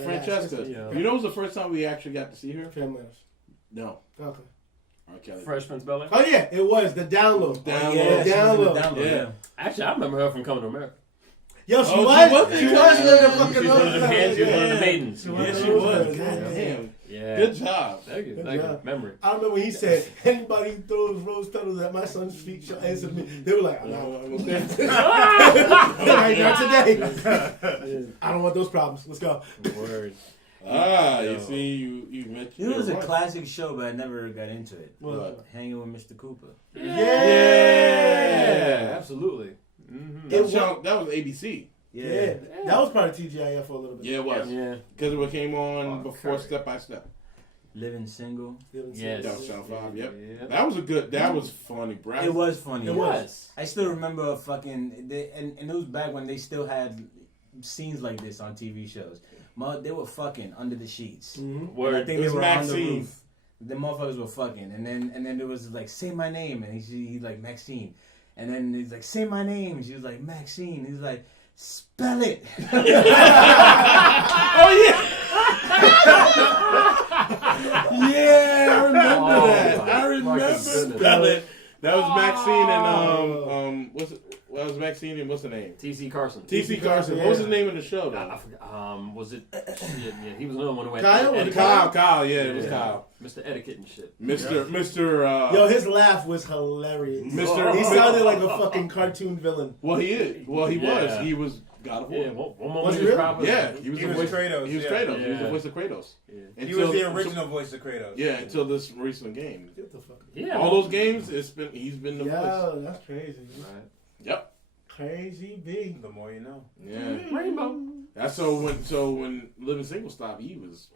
Francesca, yeah. you know, it was the first time we actually got to see her. Family Matters. No. Okay. R. Kelly. Fresh Prince Bel-Air. Oh yeah, it was the download. Download. Yeah, she was in the Download. Yeah. Actually, I remember her from Coming to America. Yo, she Oh, was. she She was? was Yeah. in the fucking. She was one of the hands. She was one of the Yeah. maidens. She was. Yeah, Yeah, she was. God God damn. Yeah. Good job. Thank you. Good Thank you. job. Memory. I remember when he said, anybody who throws rose petals at my son's feet shall answer me. They were like, no. Right, not today. I don't want those problems. Let's go. Word. You see, you mentioned It was a right. classic show, but I never got into it. What? Hanging with Mr. Cooper. Yeah. Absolutely. Mm-hmm. It That was ABC. Yeah. That was part of TGIF for a little bit. Yeah, it was. Yeah. Because it came on Oh, before correct. Step by Step. Living single. Yes. That was Channel 5, yep. Yeah. That was a good, that was funny, Brad. It was funny. It was. I still remember and it was back when they still had scenes like this on TV shows. They were fucking under the sheets. Mm-hmm. And I think It they was were on the Maxine. roof. The motherfuckers were fucking, and then there was like, say my name, and he's like Maxine, and then he's like, say my name, and she was like Maxine. He's like, spell it. Oh, yeah. Yeah, I remember Oh, that. my I remember fucking goodness. that. That was Maxine Oh. and what was Maxine and what's the name? T.C. Carson. T.C. Carson. yeah. What was his name in the show I though? forgot. Was it? Yeah, he was another one who had Kyle? etiquette. Kyle. Yeah, it was Kyle. Mr. Etiquette and shit. Mr. Yo, his laugh was hilarious. Mr. He sounded like a fucking cartoon villain. Well, he is. Well, he Yeah. was. He was God of War. Yeah, one Was moment he he was really? probably. Yeah, he was He the was voice. Kratos, He was yeah. Kratos. He was the Yeah. voice of Kratos. Yeah. He was the original voice of Kratos. Yeah, until this recent game. Get the fuck. Yeah. All those games, he's been the voice. Yo, that's crazy. Right. Yep. Crazy B. The more you know. Yeah. Rainbow. That's when Living Single stopped, he was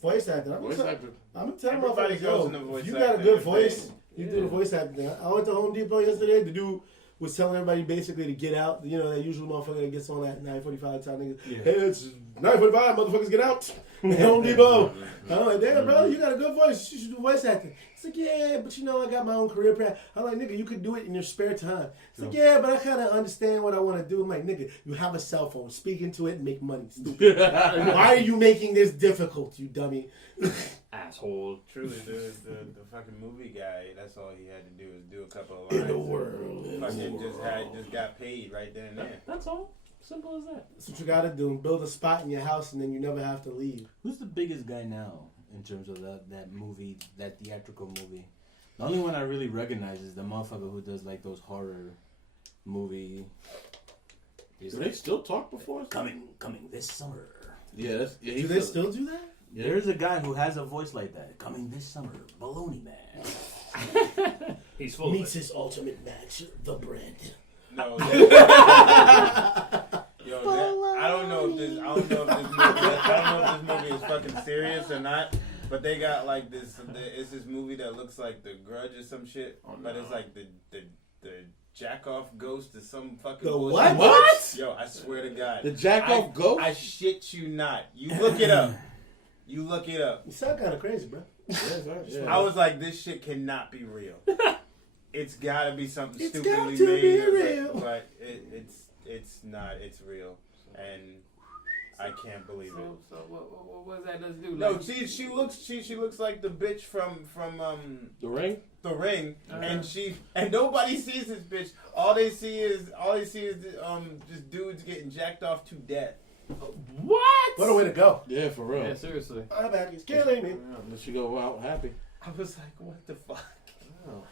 Voice actor. voice actor. I'm gonna tell Everybody motherfuckers, goes yo, into voice if you got a acting good and voice, fame. you do the voice acting thing. I went to Home Depot yesterday. The dude was telling everybody basically to get out. You know, that usual motherfucker that gets on at 9:45 time. Niggas, Yeah. hey, it's 9:45, motherfuckers get out. Home Depot. I'm like, damn, bro, you got a good voice. You should do voice acting. It's like, yeah, but you know, I got my own career plan. I'm like, nigga, you could do it in your spare time. It's like, yeah, but I kind of understand what I want to do. I'm like, nigga, you have a cell phone. Speak into it and make money. Stupid. Why are you making this difficult, you dummy? Asshole. Truly, the fucking movie guy, that's all he had to do was do a couple of In lines. the world. in the Fucking world. just got paid right then and there. That's all. Simple as that. That's what you gotta do. Build a spot in your house and then you never have to leave. Who's the biggest guy now in terms of that movie, that theatrical movie? The only one I really recognize is the motherfucker who does like those horror movie. Do they still talk before? Coming this summer. Yeah, Do he's they still do that? Yeah. There's a guy who has a voice like that. Coming this summer, Baloney Man. He's full Meets of it. his ultimate match, the bread. No. Yo, I don't know if this movie is fucking serious or not. But they got like this. It's this movie that looks like The Grudge or some shit. Oh, no. But it's like the jack off ghost or some fucking The bullshit. What? Yo, I swear to God. The jack off ghost? I shit you not. You look it up. You look it up. You sound kind of crazy, bro. Yeah. I was like, this shit cannot be real. It's gotta be something It's stupidly got to made. be real. But it's not. It's real, and I can't believe it. So what does that does do? No, Like, she looks like the bitch from The Ring? The Ring, and nobody sees this bitch. All they see is just dudes getting jacked off to death. what? What a way to go. Yeah, for real. Yeah, seriously. My back is killing me. Let you go out happy. I was like, what the fuck? Oh.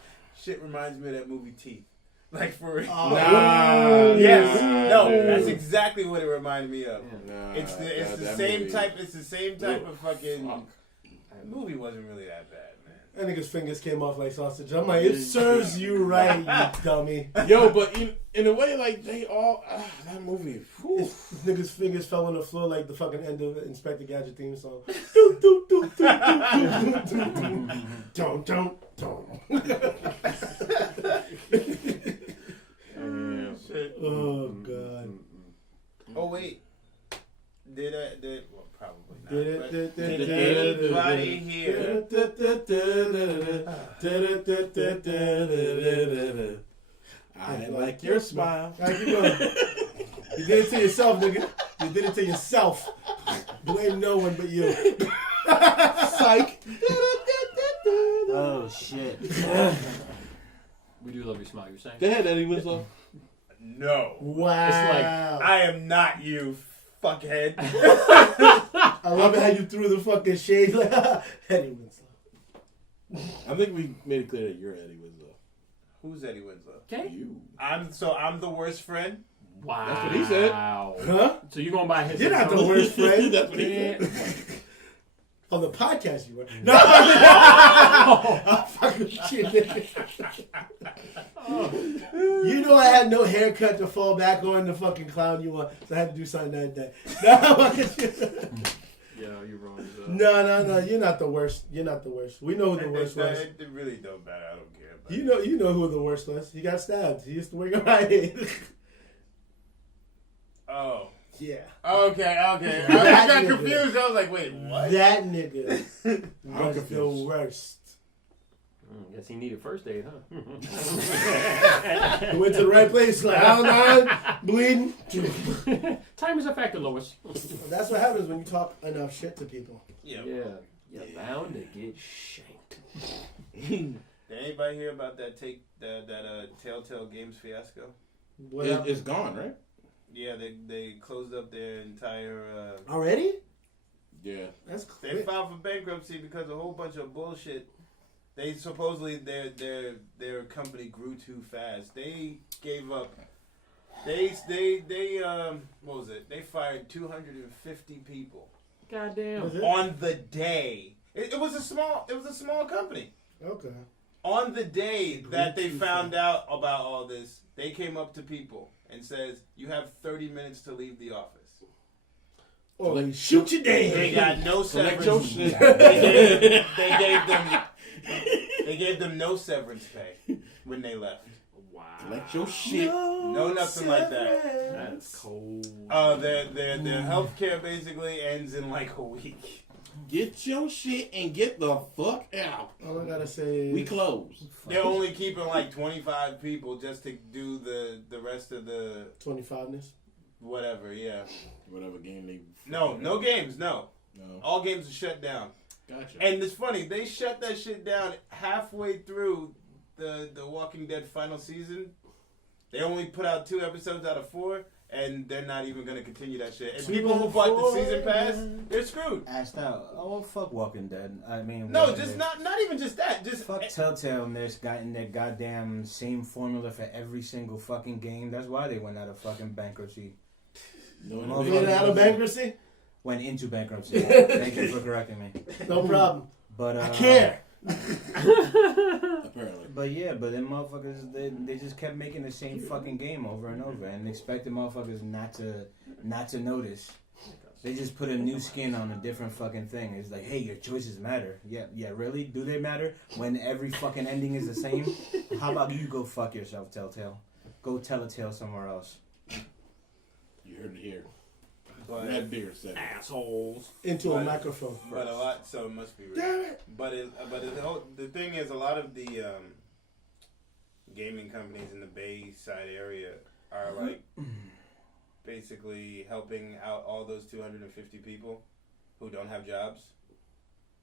Shit reminds me of that movie Teeth. Like for real. Oh. Nah. Yes. No, dude. that's exactly what it reminded me of. Nah, It's the that same movie- type. It's the same type of fucking. Fuck. The movie wasn't really that bad, man. That nigga's fingers came off like sausage. I'm like, it serves you right, you dummy. Yo, but in a way, like, they all... that movie... whew. This nigga's fingers fell on the floor like the fucking end of Inspector Gadget theme song. Do, do, do, do, do, do, do, do. Don't. Yeah. Shit. Oh, God. Oh wait. Did well, probably not. Did but did anybody here? I like your smile. All right, keep going. You did it to yourself, nigga. You did it to yourself. Blame no one but you. Psych. Oh shit. We do love your smile. You're saying? Go ahead, Eddie Winslow. No. Wow. It's like- I am not you, fuckhead. I love it how you threw the fucking shade like Eddie Winslow. I think we made it clear that you're Eddie Winslow. Who's Eddie Winslow? Okay. You. I'm the worst friend. Wow. That's what he said. Huh? So you're going by his... You're not the worst friend. That's what he Yeah. said. On the podcast you were. No. I'm fucking shit, nigga. You know I had no haircut to fall back on the fucking clown you want, so I had to do something that day. Yeah, you're wrong. No. You're not the worst. You're not the worst. We know who the worst was. It really don't matter. I don't care. But You know who the worst was. He got stabbed. He used to work around here. Oh. Yeah. Okay. I That got nigga. confused. I was like, wait, what? That nigga was the confused. worst. Guess he needed first aid, huh? He went to the right place, like, hell no, bleeding. Time is a factor, Lois. That's what happens when you talk enough shit to people. Yeah. You're bound to get shanked. Did anybody hear about that Telltale Games fiasco? What happened? It's gone, right? Yeah, they closed up their entire. Already? Yeah. That's They quick. filed for bankruptcy because a whole bunch of bullshit. They supposedly their company grew too fast. They gave up. They what was it? They fired 250 people Goddamn. Was it? on the day. It was a small company. Okay. On the day Grew that they too found fast. out about all this, they came up to people and says, "You have 30 minutes to leave the office." Oh, shoot your day. They got no Collect your severance. shit. They gave them no severance pay when they left. Wow. Collect your shit. No, nothing like that. That's cold. Their health care basically ends in like a week. Get your shit and get the fuck out. All I gotta say is We close. They're only keeping like 25 people just to do the rest of the 25ness. whatever. Yeah. Whatever game they. No games. No. No. All games are shut down. Gotcha. And it's funny, they shut that shit down halfway through the Walking Dead final season. They only put out 2 episodes out of 4, and they're not even going to continue that shit. And people who bought the season pass, they're screwed. Asked out. Oh fuck, Walking Dead. I mean, No, Walking just Dead. not even just that. Just Fuck Telltale and they've gotten their goddamn same formula for every single fucking game. That's why they went out of fucking bankruptcy. No, You out of bankruptcy? Went into bankruptcy. Thank you for correcting me. No problem. But I care. Apparently. But then motherfuckers, they just kept making the same fucking game over and over and expected motherfuckers not to notice. They just put a new skin on a different fucking thing. It's like, hey, your choices matter. Yeah, really? Do they matter when every fucking ending is the same? How about you go fuck yourself, Telltale? Go tell a tale somewhere else. You heard it here. But That beer said Assholes. Into a microphone. But a lot, so it must be real. Damn it! But the thing is, a lot of the gaming companies in the Bay Side area are like basically helping out all those 250 people who don't have jobs,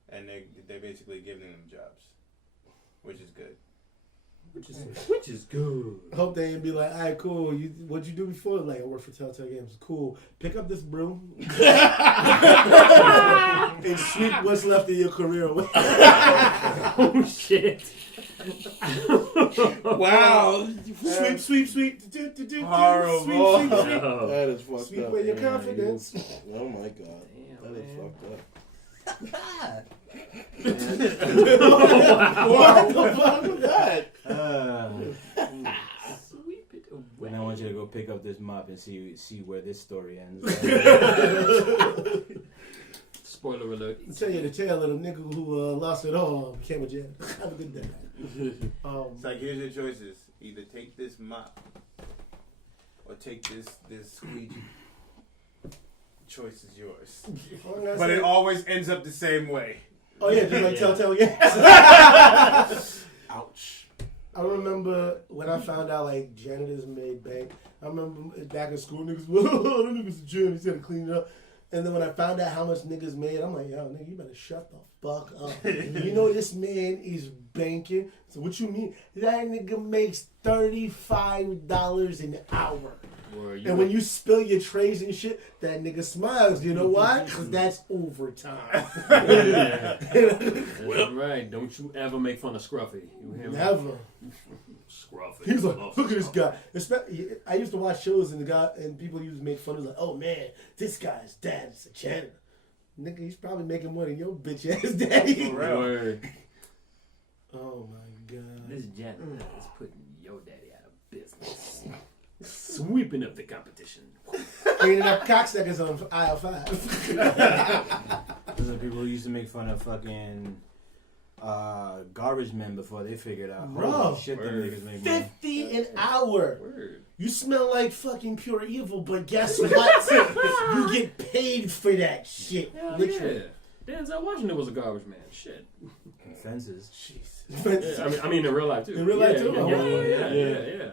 and they're basically giving them jobs, which is good. Which is good. I hope they ain't be like, all right, cool. What'd you do before? Like, I work for Telltale Games. Cool. Pick up this broom and sweep what's left of your career away. Oh shit. wow. Sweep. Horrible. Sweep. Oh. That is fucked Sweep up. away your confidence. Oh my god. Damn, That is man. fucked up. What the fuck was that? Sweep it away. And I want you to go pick up this mop and see where this story ends. Spoiler alert. I'll tell you the tale of the nigga who lost it all, became a janitor. Have a good day. It's like, here's your choices: either take this mop or take this squeegee. Choice is yours. But it always ends up the same way. Oh yeah, just like Telltale Games. Ouch. I remember when I found out like janitors made bank. I remember back in school, niggas, whoa, that nigga's a janitor, he's gotta clean it up. And then when I found out how much niggas made, I'm like, yo, nigga, you better shut the fuck up. You know this man is banking. So what you mean? That nigga makes $35 an hour. And when you spill your trays and shit, that nigga smiles. You know why? Because that's overtime. Well, right. Don't you ever make fun of Scruffy. You hear me? Never. Scruffy. He was like, look at this guy. I used to watch shows and people used to make fun of like, oh man, this guy's dad is a janitor. Nigga, he's probably making more than your bitch ass daddy. Word. Oh my god. This janitor is putting your daddy out of business. Sweeping up the competition. Cleaning up cocksuckers on aisle 5. Those are people who used to make fun of fucking garbage men before they figured out. Bro, holy shit, them niggas make money. $50 an hour. Word. You smell like fucking pure evil, but guess what? You get paid for that shit. Hell Literally. yeah. Denzel Washington was a garbage man. Shit. Fences. Yeah, I mean in real life too. In real life, too? Yeah.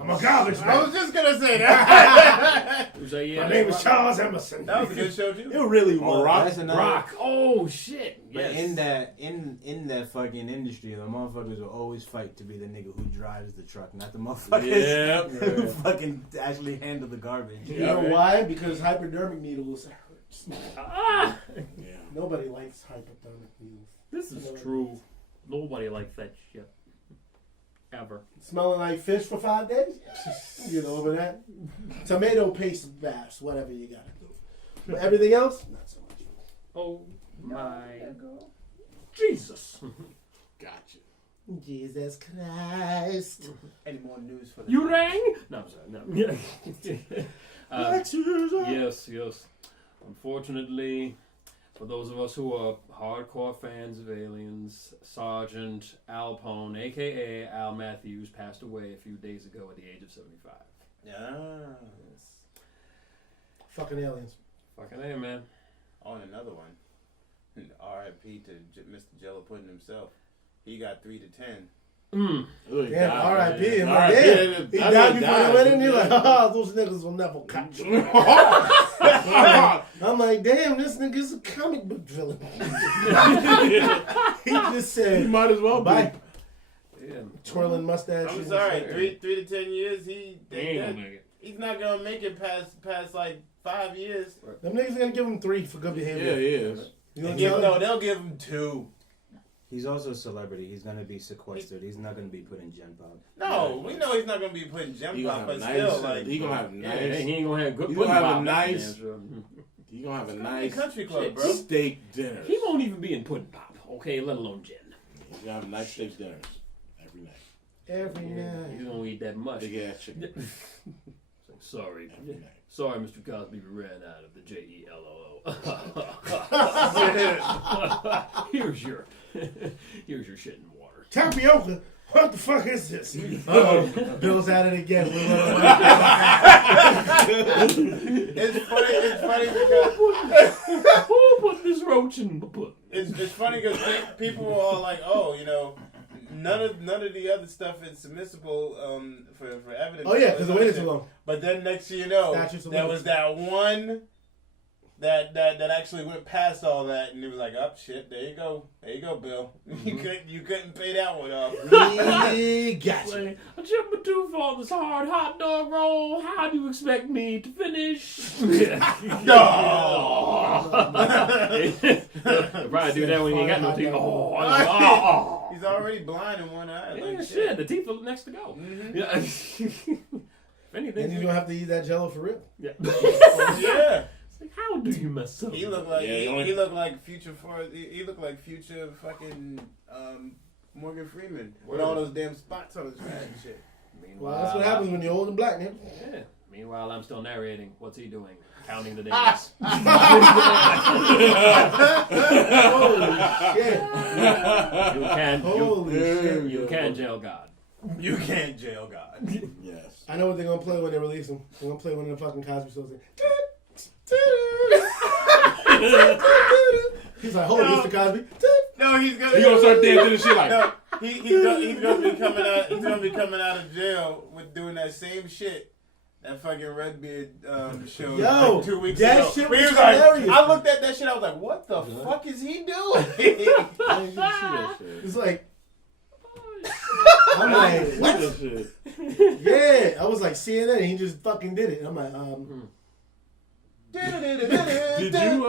I'm a garbage man. I was just gonna say that. He was like, yeah, My name is Charles Emerson. That was a good show too. It really was. That's another. Rock. Oh shit. But Yes. in that fucking industry, the motherfuckers will always fight to be the nigga who drives the truck, not the motherfuckers who fucking actually handle the garbage. You know why? Because hypodermic needles hurts. Ah! Yeah. Nobody likes hypodermic needles. This is true. Nobody likes that shit. Ever. Smelling like fish for 5 days? Get over that. Tomato paste baths, whatever you gotta do. But everything else, not so much. Oh my Jesus. Gotcha. Jesus Christ. Any more news for the You rang? No, I'm sorry. No. Yes. Unfortunately, for those of us who are hardcore fans of Aliens, Sergeant Al Pone, a.k.a. Al Matthews, passed away a few days ago at the age of 75. Yeah. Yes. Fucking aliens. Fucking A, man. On another one. R.I.P. to Mr. Jello Pudding himself. He got 3 to 10. Damn, R.I.p. man. I'm like, damn. He died before the wedding. You're like, those niggas will never catch you. I'm like, damn, this nigga's a comic book villain. He just said, You might as well bye. Yeah. Twirling mustache. I'm sorry, 3 to 10 years. Ain't gonna make it. He's not gonna make it past like 5 years. Them niggas gonna give him 3 for good behavior. Yeah, he is. You know what I'm They'll give him 2. He's also a celebrity. He's gonna be sequestered. He's not gonna be put in Gen Pop. No, we know he's not gonna be putting gem He pop, gonna have but a still, nice. like He gonna have Yeah, nice. he ain't gonna have good He pudding gonna have a pop, that nice- man, sure. He gonna have a It's nice country club, bro. steak dinner. He won't even be in pudding pop, okay, let alone gin. You have nice steak dinners every night. Every night. You don't eat that much. Big ass chicken Sorry. every night. Sorry, Mr. Cosby, we ran out of the JELLO. Here's your shit and water. Tapioca? What the fuck is this? Uh-oh. Bill's at it again. It's funny because Who put this roach in the book? it's funny because people were all like, oh, none of the other stuff is submissible for evidence. Oh yeah, because it waited too long. But then next thing you know, there was that one that actually went past all that, and it was like, oh shit, there you go, Bill. Mm-hmm. You couldn't pay that one off. We got you. Like, I chipped my tooth on this hard hot dog roll. How do you expect me to finish? No. Probably do that when you ain't got no teeth. He's already blind in one eye. Yeah, Like, shit. The teeth are next to go. Mhm. Yeah. If anything, Then you're gonna have to eat that Jello for real. yeah. Yeah. It's like, how do you mess up? He looked like Yeah, he looked like future fucking Morgan Freeman with all those damn spots on his face and shit. Meanwhile, Well, that's what happens when you're old and black, man. Yeah. Meanwhile, I'm still narrating. What's he doing? Counting the days. Holy shit. You can't. Holy shit. You can't jail God. You can't jail God. Yes. I know what they're gonna play when they release them. They're gonna play one of the fucking Cosby shows. He's like, hold Mr. Cosby. No, he's gonna start dancing and shit like. No, he's gonna be coming out. He's gonna be coming out of jail with doing that same shit. That fucking Redbeard show Yo, like 2 weeks that ago. shit Where he was like, hilarious. I looked at that shit. I was like, what the fuck is he doing? I didn't even see that shit. It's like, I'm like, Look what? at that shit. Yeah, I was like CNN, and he just fucking did it. And I'm like, Did you?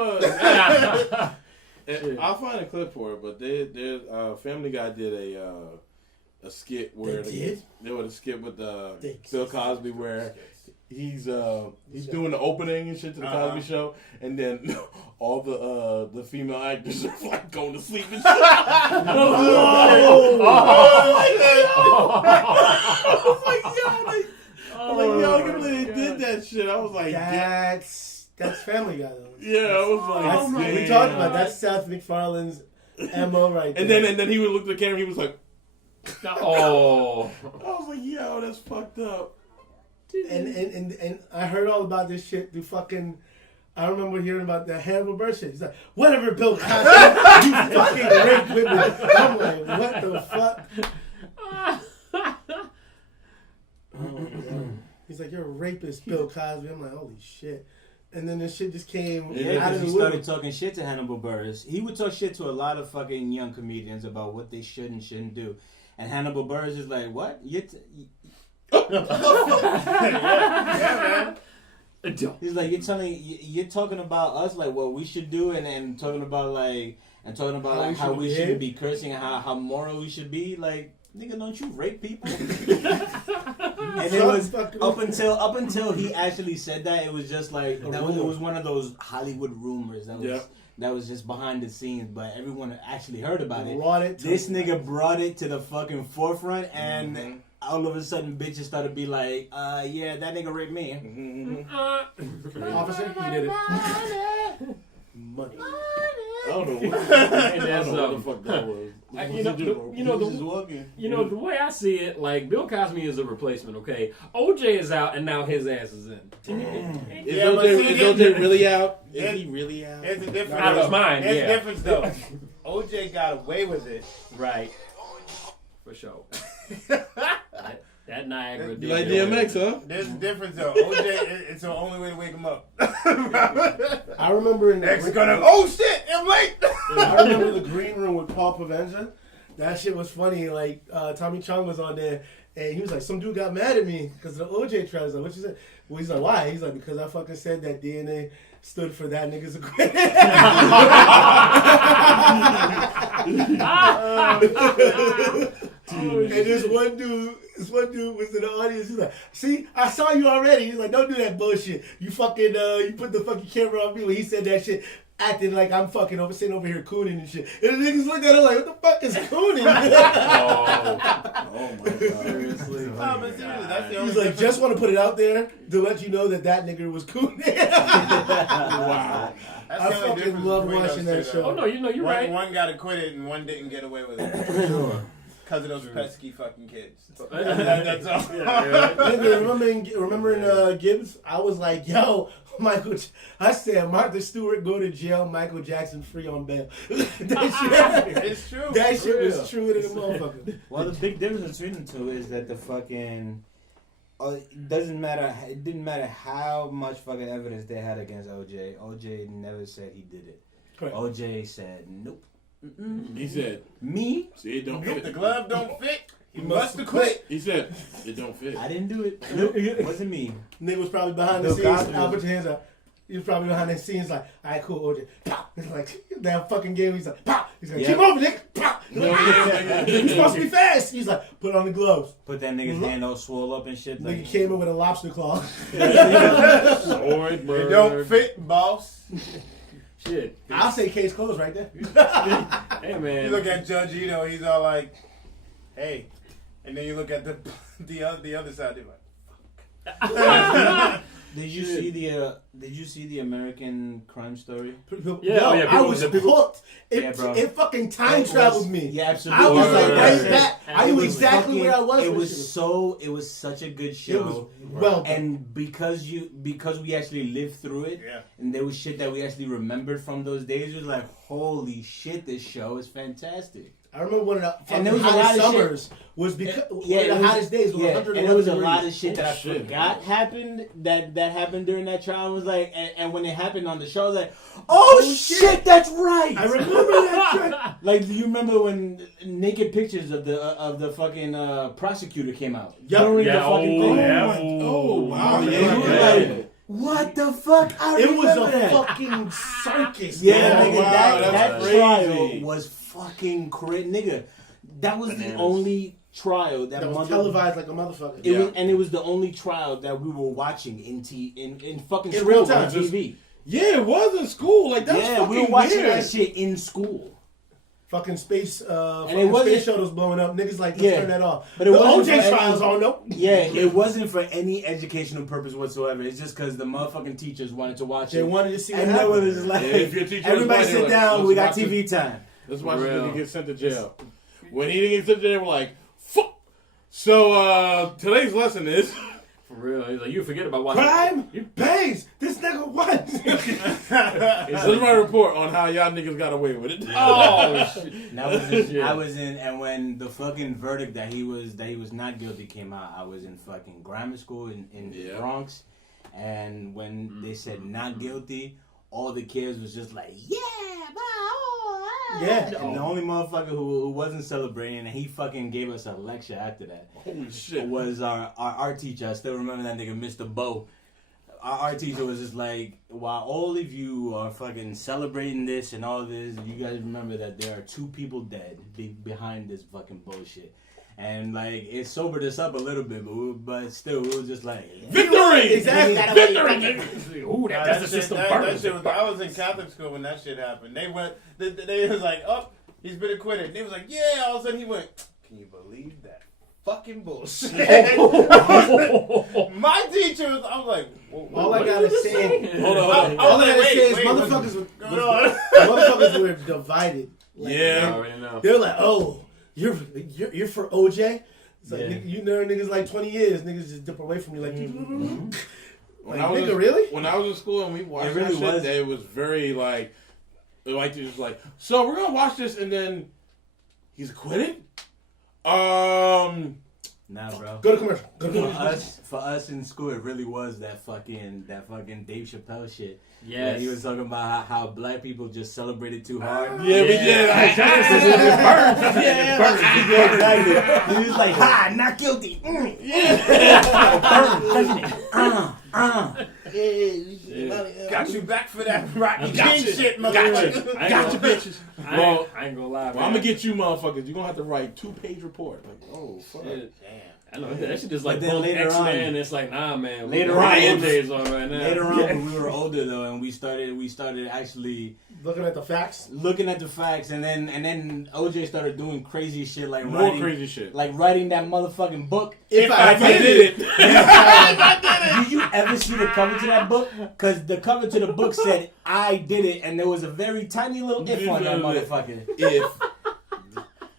I'll find a clip for it, but there's Family Guy did a skit where They would a skit with They Bill Cosby where he's doing the opening and shit to the Cosby Show, and then all the female actors are like going to sleep and shit. I was like, yo, I can't believe they did that shit. I was like, that's Family Guy though. yeah, I was like, We damn. talked about that's Seth MacFarlane's MO right there. And then he would look at the camera. He was like, Oh. I was like, yo, that's fucked up. And I heard all about this shit through fucking. I remember hearing about the Hannibal Buress shit. He's like, whatever, Bill Cosby, you fucking rape women. I'm like, what the fuck? Oh, God. He's like, you're a rapist, Bill Cosby. I'm like, holy shit. And then this shit just came Yeah, out because of he the started wood. talking shit to Hannibal Buress. He would talk shit to a lot of fucking young comedians about what they should and shouldn't do. And Hannibal Buress is like, what? He's like, you're talking about us, like what we should do, and talking about how we shouldn't be cursing, and how moral we should be. Like, nigga, don't you rape people? And it was up until he actually said that, it was just like it was one of those Hollywood rumors that was just behind the scenes, but everyone actually heard about it. This nigga brought it to the fucking forefront, and all of a sudden bitches started to be like, yeah, that nigga raped me. Officer, he did it. Money. I don't know what the fuck that was. The way I see it, like Bill Cosby is a replacement. Okay, OJ is out, and now his ass is in. Is OJ really out? Is he really out? It's a difference. Out of his mind, It's yeah. a difference though. OJ got away with it. Right. For sure. That Niagara. You like DMX, huh? There's a difference though. OJ, it's the only way to wake him up. I remember in the oh shit, I'm late. I remember the green room with Paul Provenza. That shit was funny. Like Tommy Chong was on there, and he was like, "Some dude got mad at me because of the OJ trial." I was like, "What you said?" Well, he's like, "Why?" He's like, "Because I fucking said that DNA stood for that nigga's acquitted." And this one dude was in the audience. He's like, "See, I saw you already." He's like, "Don't do that bullshit. You fucking, you put the fucking camera on me when he said that shit. acting like I'm fucking sitting over here cooning and shit. And the niggas look at him like, what the fuck is cooning? Oh my god. Seriously. No, but seriously, that's the only He's like, difference. just want to put it out there to let you know that nigga was cooning. Wow. That's I the only fucking difference love between watching those that two, show. Oh no, you're right. One got acquitted and one didn't get away with it. Sure. Because of those pesky fucking kids. That's all. Nigga, remembering Gibbs? I was like, yo, I said Martha Stewart go to jail, Michael Jackson free on bail. that shit, It's true. that shit real. was true to the motherfucker. Well, the big difference between the two is that the fucking it didn't matter how much fucking evidence they had against OJ. OJ never said he did it. Correct. OJ said nope. He said, Me? "See, it don't If fit." the glove don't fit, you must must acquit. He said, "It don't fit." I didn't do it. Nope. It wasn't me. Nigga was probably behind the No scenes. gospel. I'll put your hands up. He was probably behind the scenes like, all right, cool, OJ. Pop. It's like, that fucking game. He's like, pop. He's like, Yeah. keep moving, nigga. Pop. He's like, "Ah." You're supposed to be fast. He's like, put on the gloves. Put that nigga's hand all swole up and shit. Nigga Like, came in with a lobster claw. Sword, It bird. don't fit, boss. Shit. I'll say case closed right there. Hey man. You look at Judge Ito, he's all like, hey. And then you look at the other side, they're like, did you see the American Crime Story? Yeah, Yo, I was hooked. Yeah, bro. It fucking time traveled me. Yeah, I absolutely. was like right Word. back. I knew exactly fucking- where I was. It when was shit it was such a good It show. was well done. And because we actually lived through it, yeah. and there was shit that we actually remembered from those days, it was like, holy shit, this show is fantastic. I remember one of the And there fucking was a lot hottest of summers was because Yeah, one it of the was- hottest days was Yeah, 111 and there was a degrees. lot of shit that I Shit, forgot man. happened that happened during that trial. I was like, and when it happened on the show, I was like, oh shit, that's right. I remember that shit. Like, do you remember when naked pictures of the fucking prosecutor came out Yup. during the Yeah, fucking thing? yeah. Oh wow! And Yeah, you were yeah. like, what the fuck? I It was remember a that. fucking circus. Yeah, man. nigga, wow, that that's trial crazy. was fucking crazy, nigga. That was Bananas. the only trial that was televised like a motherfucker. It was the only trial that we were watching in fucking In school real time. on TV. Yeah, it was in school. Like that's Yeah, fucking we were watching weird. that shit in school. Fucking space, it fucking wasn't- space shuttles blowing up. Niggas like, let's Yeah. turn that off. But it the wasn't OJ for trials, any- oh no. Yeah, it wasn't for any educational purpose whatsoever. It's just because the motherfucking teachers wanted to watch They it. wanted to see what And they happened. were just like, Yeah, if your teacher everybody was sit like, down, let's we got watch it. TV time. Let's watch Real. this nigga get sent to jail. When he didn't get sent to jail, we're like, fuck. So today's lesson is For real. He's like, you forget about watching. Crime pays. This nigga what? this is my report on how y'all niggas got away with it. Oh shit. And I was in, Yeah. I was in, and when the fucking verdict that he was not guilty came out, I was in fucking grammar school in the Yeah. Bronx, and when they said not guilty, all the kids was just like, yeah, Yeah. and the only motherfucker who wasn't celebrating, and he fucking gave us a lecture after that, Holy shit. was our art teacher. I still remember that nigga, Mr. Bo. Our art teacher was just like, while all of you are fucking celebrating this and all this, you guys remember that there are 2 people dead behind this fucking bullshit. And like, it sobered us up a little bit, but still, we were just like, Victory! Exactly. Victory, nigga! Ooh, that's the system burns. I was in Catholic school when that shit happened. They was like, oh, he's been acquitted. And they was like, yeah. All of a sudden he went, can you believe that fucking bullshit? My teacher was, I was like, All I gotta say, Hold on. all I gotta say is wait, motherfuckers were divided. Like, I Yeah. already know. They're like, oh, you're for OJ. It's like, Yeah. nigga, you know niggas like 20 years. Niggas just dip away from you like, When like I was nigga, in- really? When I was in school and we watched It really that shit, was. it was very like they just like, so we're gonna watch this and then he's acquitted? nah, bro. Go to commercial. Go to For commercial. us in school, it really was that fucking Dave Chappelle shit. Yes. Yeah, he was talking about how black people just celebrated too hard. Yeah, we did. Like, Yeah, exactly. He was like, ha, not guilty. Mm. got you back for that Rodney Got King you. shit, Got motherfucker. I Got ain't you, gonna- bitches. I Well, ain't gonna lie, man. I'm gonna get you motherfuckers. You're gonna have to write 2-page report. Like, oh, fuck. Shit. Damn. I know that shit just like But then both later X-Men. on- It's like, nah, man. Later we're on- days on right now. Later on, when we were older though, and we started actually Looking at the facts. looking at the facts, and then OJ started doing crazy shit like More writing, crazy shit. like writing that motherfucking book. If I did it. Did you ever see the cover to that book? Because the cover to the book said "I did it," and there was a very tiny little if on that motherfucker. If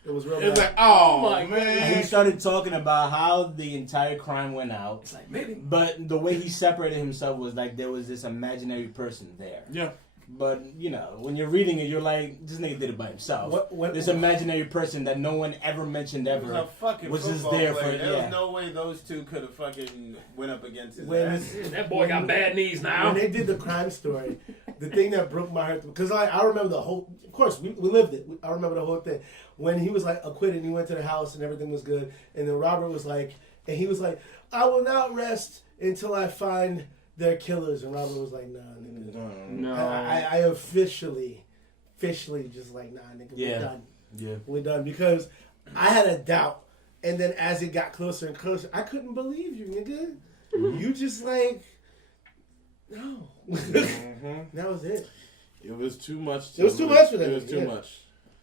It was real it's bad. like, oh my man, And he started talking about how the entire crime went out. It's like, maybe. But the way he separated himself was like there was this imaginary person there. yeah. But, you know, when you're reading it, you're like, this nigga did it by himself. What- This imaginary person that no one ever mentioned He was ever. a fucking Was just football there player. for- There yeah. was no way those two could have fucking went up against his When ass. That boy got bad knees now. When they did the crime story, the thing that broke my heart, because I remember the whole, of course, we lived it. I remember the whole thing. When he was like acquitted and he went to the house and everything was good. And then Robert was like, and he was like, I will not rest until I find their killers. And Robert was like, nah, nigga. No. I officially just like, nah, nigga, Yeah. we're done. Yeah. We're done. Because I had a doubt. And then as it got closer and closer, I couldn't believe you, nigga. You just like, no. That was it. It was too much. It was too much for them, It was too yeah. much.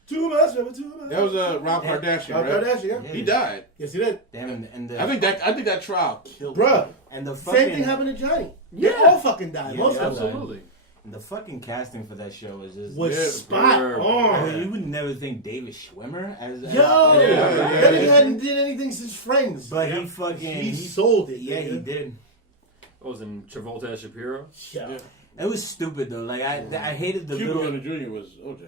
Too much, man. Too much. That was Rob Kardashian, Rob right? Kardashian, yeah. He died. Yes, he did. Damn, and the, I think that trial killed Bruh, him. and the fucking, same thing happened to Johnny. They Yeah. all fucking died. Yeah, Most of them Absolutely. the fucking casting for that show was just... was Yeah, spot bro. I on. mean, you would never think David Schwimmer as... Yo, Yeah, that nigga hadn't did anything since Friends. But he fucking... he sold it. Yeah, nigga. he did. What was in Travolta as Shapiro? Yeah. Yeah. It was stupid, though. Like, I hated the Cuba little... Gooding Jr. was OJ.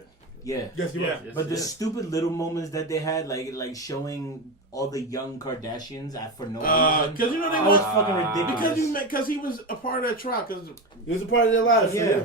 Yeah. Yes, he Yeah. was. Yes, But the it is. stupid little moments that they had, like showing all the young Kardashians for no reason. Because you know they That was was fucking ridiculous. because he was a part of that trial. He was a part of their lives. Yeah. Yeah.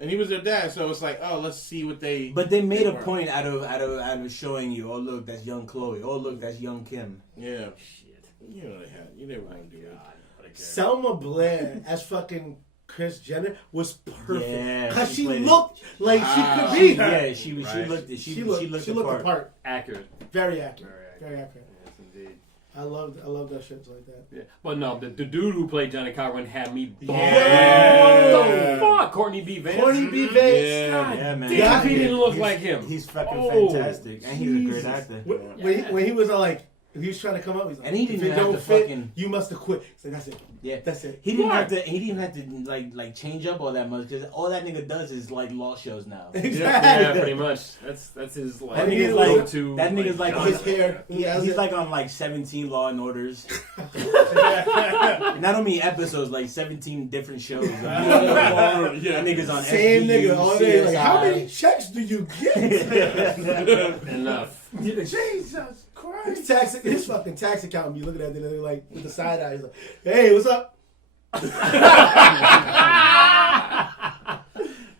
And he was their dad, so it's like, oh, let's see what they. But they made a were. point out of showing you, oh look, that's young Chloe. Oh look, that's young Kim. Yeah, Shit. you know they had. You never want to do it. God. What a character. Selma Blair as fucking Kris Jenner was perfect. Yeah, Because she she played it. looked like she Ah. could be her. Yeah, she Right. looked She looked the part. Accurate. Very accurate. Very accurate. Very accurate. Yes, indeed. I love that shit like that. Yeah. But no, the dude who played Johnny Cochran had me bald. Yeah. What the fuck? Courtney B. Vance? Courtney B. Vance. Yeah. God Yeah, man. damn, he Yeah. didn't look He's- like him. He's fucking Oh, fantastic, and he's a great Jesus. actor. When he was like, he was trying to come up, he's like, And he didn't if it even have don't to fit, fucking- you must have quit. He's like, that's it. Yeah, That's it. he didn't Why? have to. He didn't have to like change up all that much because all that nigga does is like law shows now. Yeah, pretty much. That's his like That nigga's like- go-to. that nigga's like genre. His hair. Yeah, he's like on like 17 Law and Orders. Not only episodes, like 17 different shows. That nigga's on Same SVU, nigga all day. Like, how CSI. many checks do you get? Enough. Jesus Christ. His fucking tax accountant be looking at it like with the side eye. He's like, hey, what's up?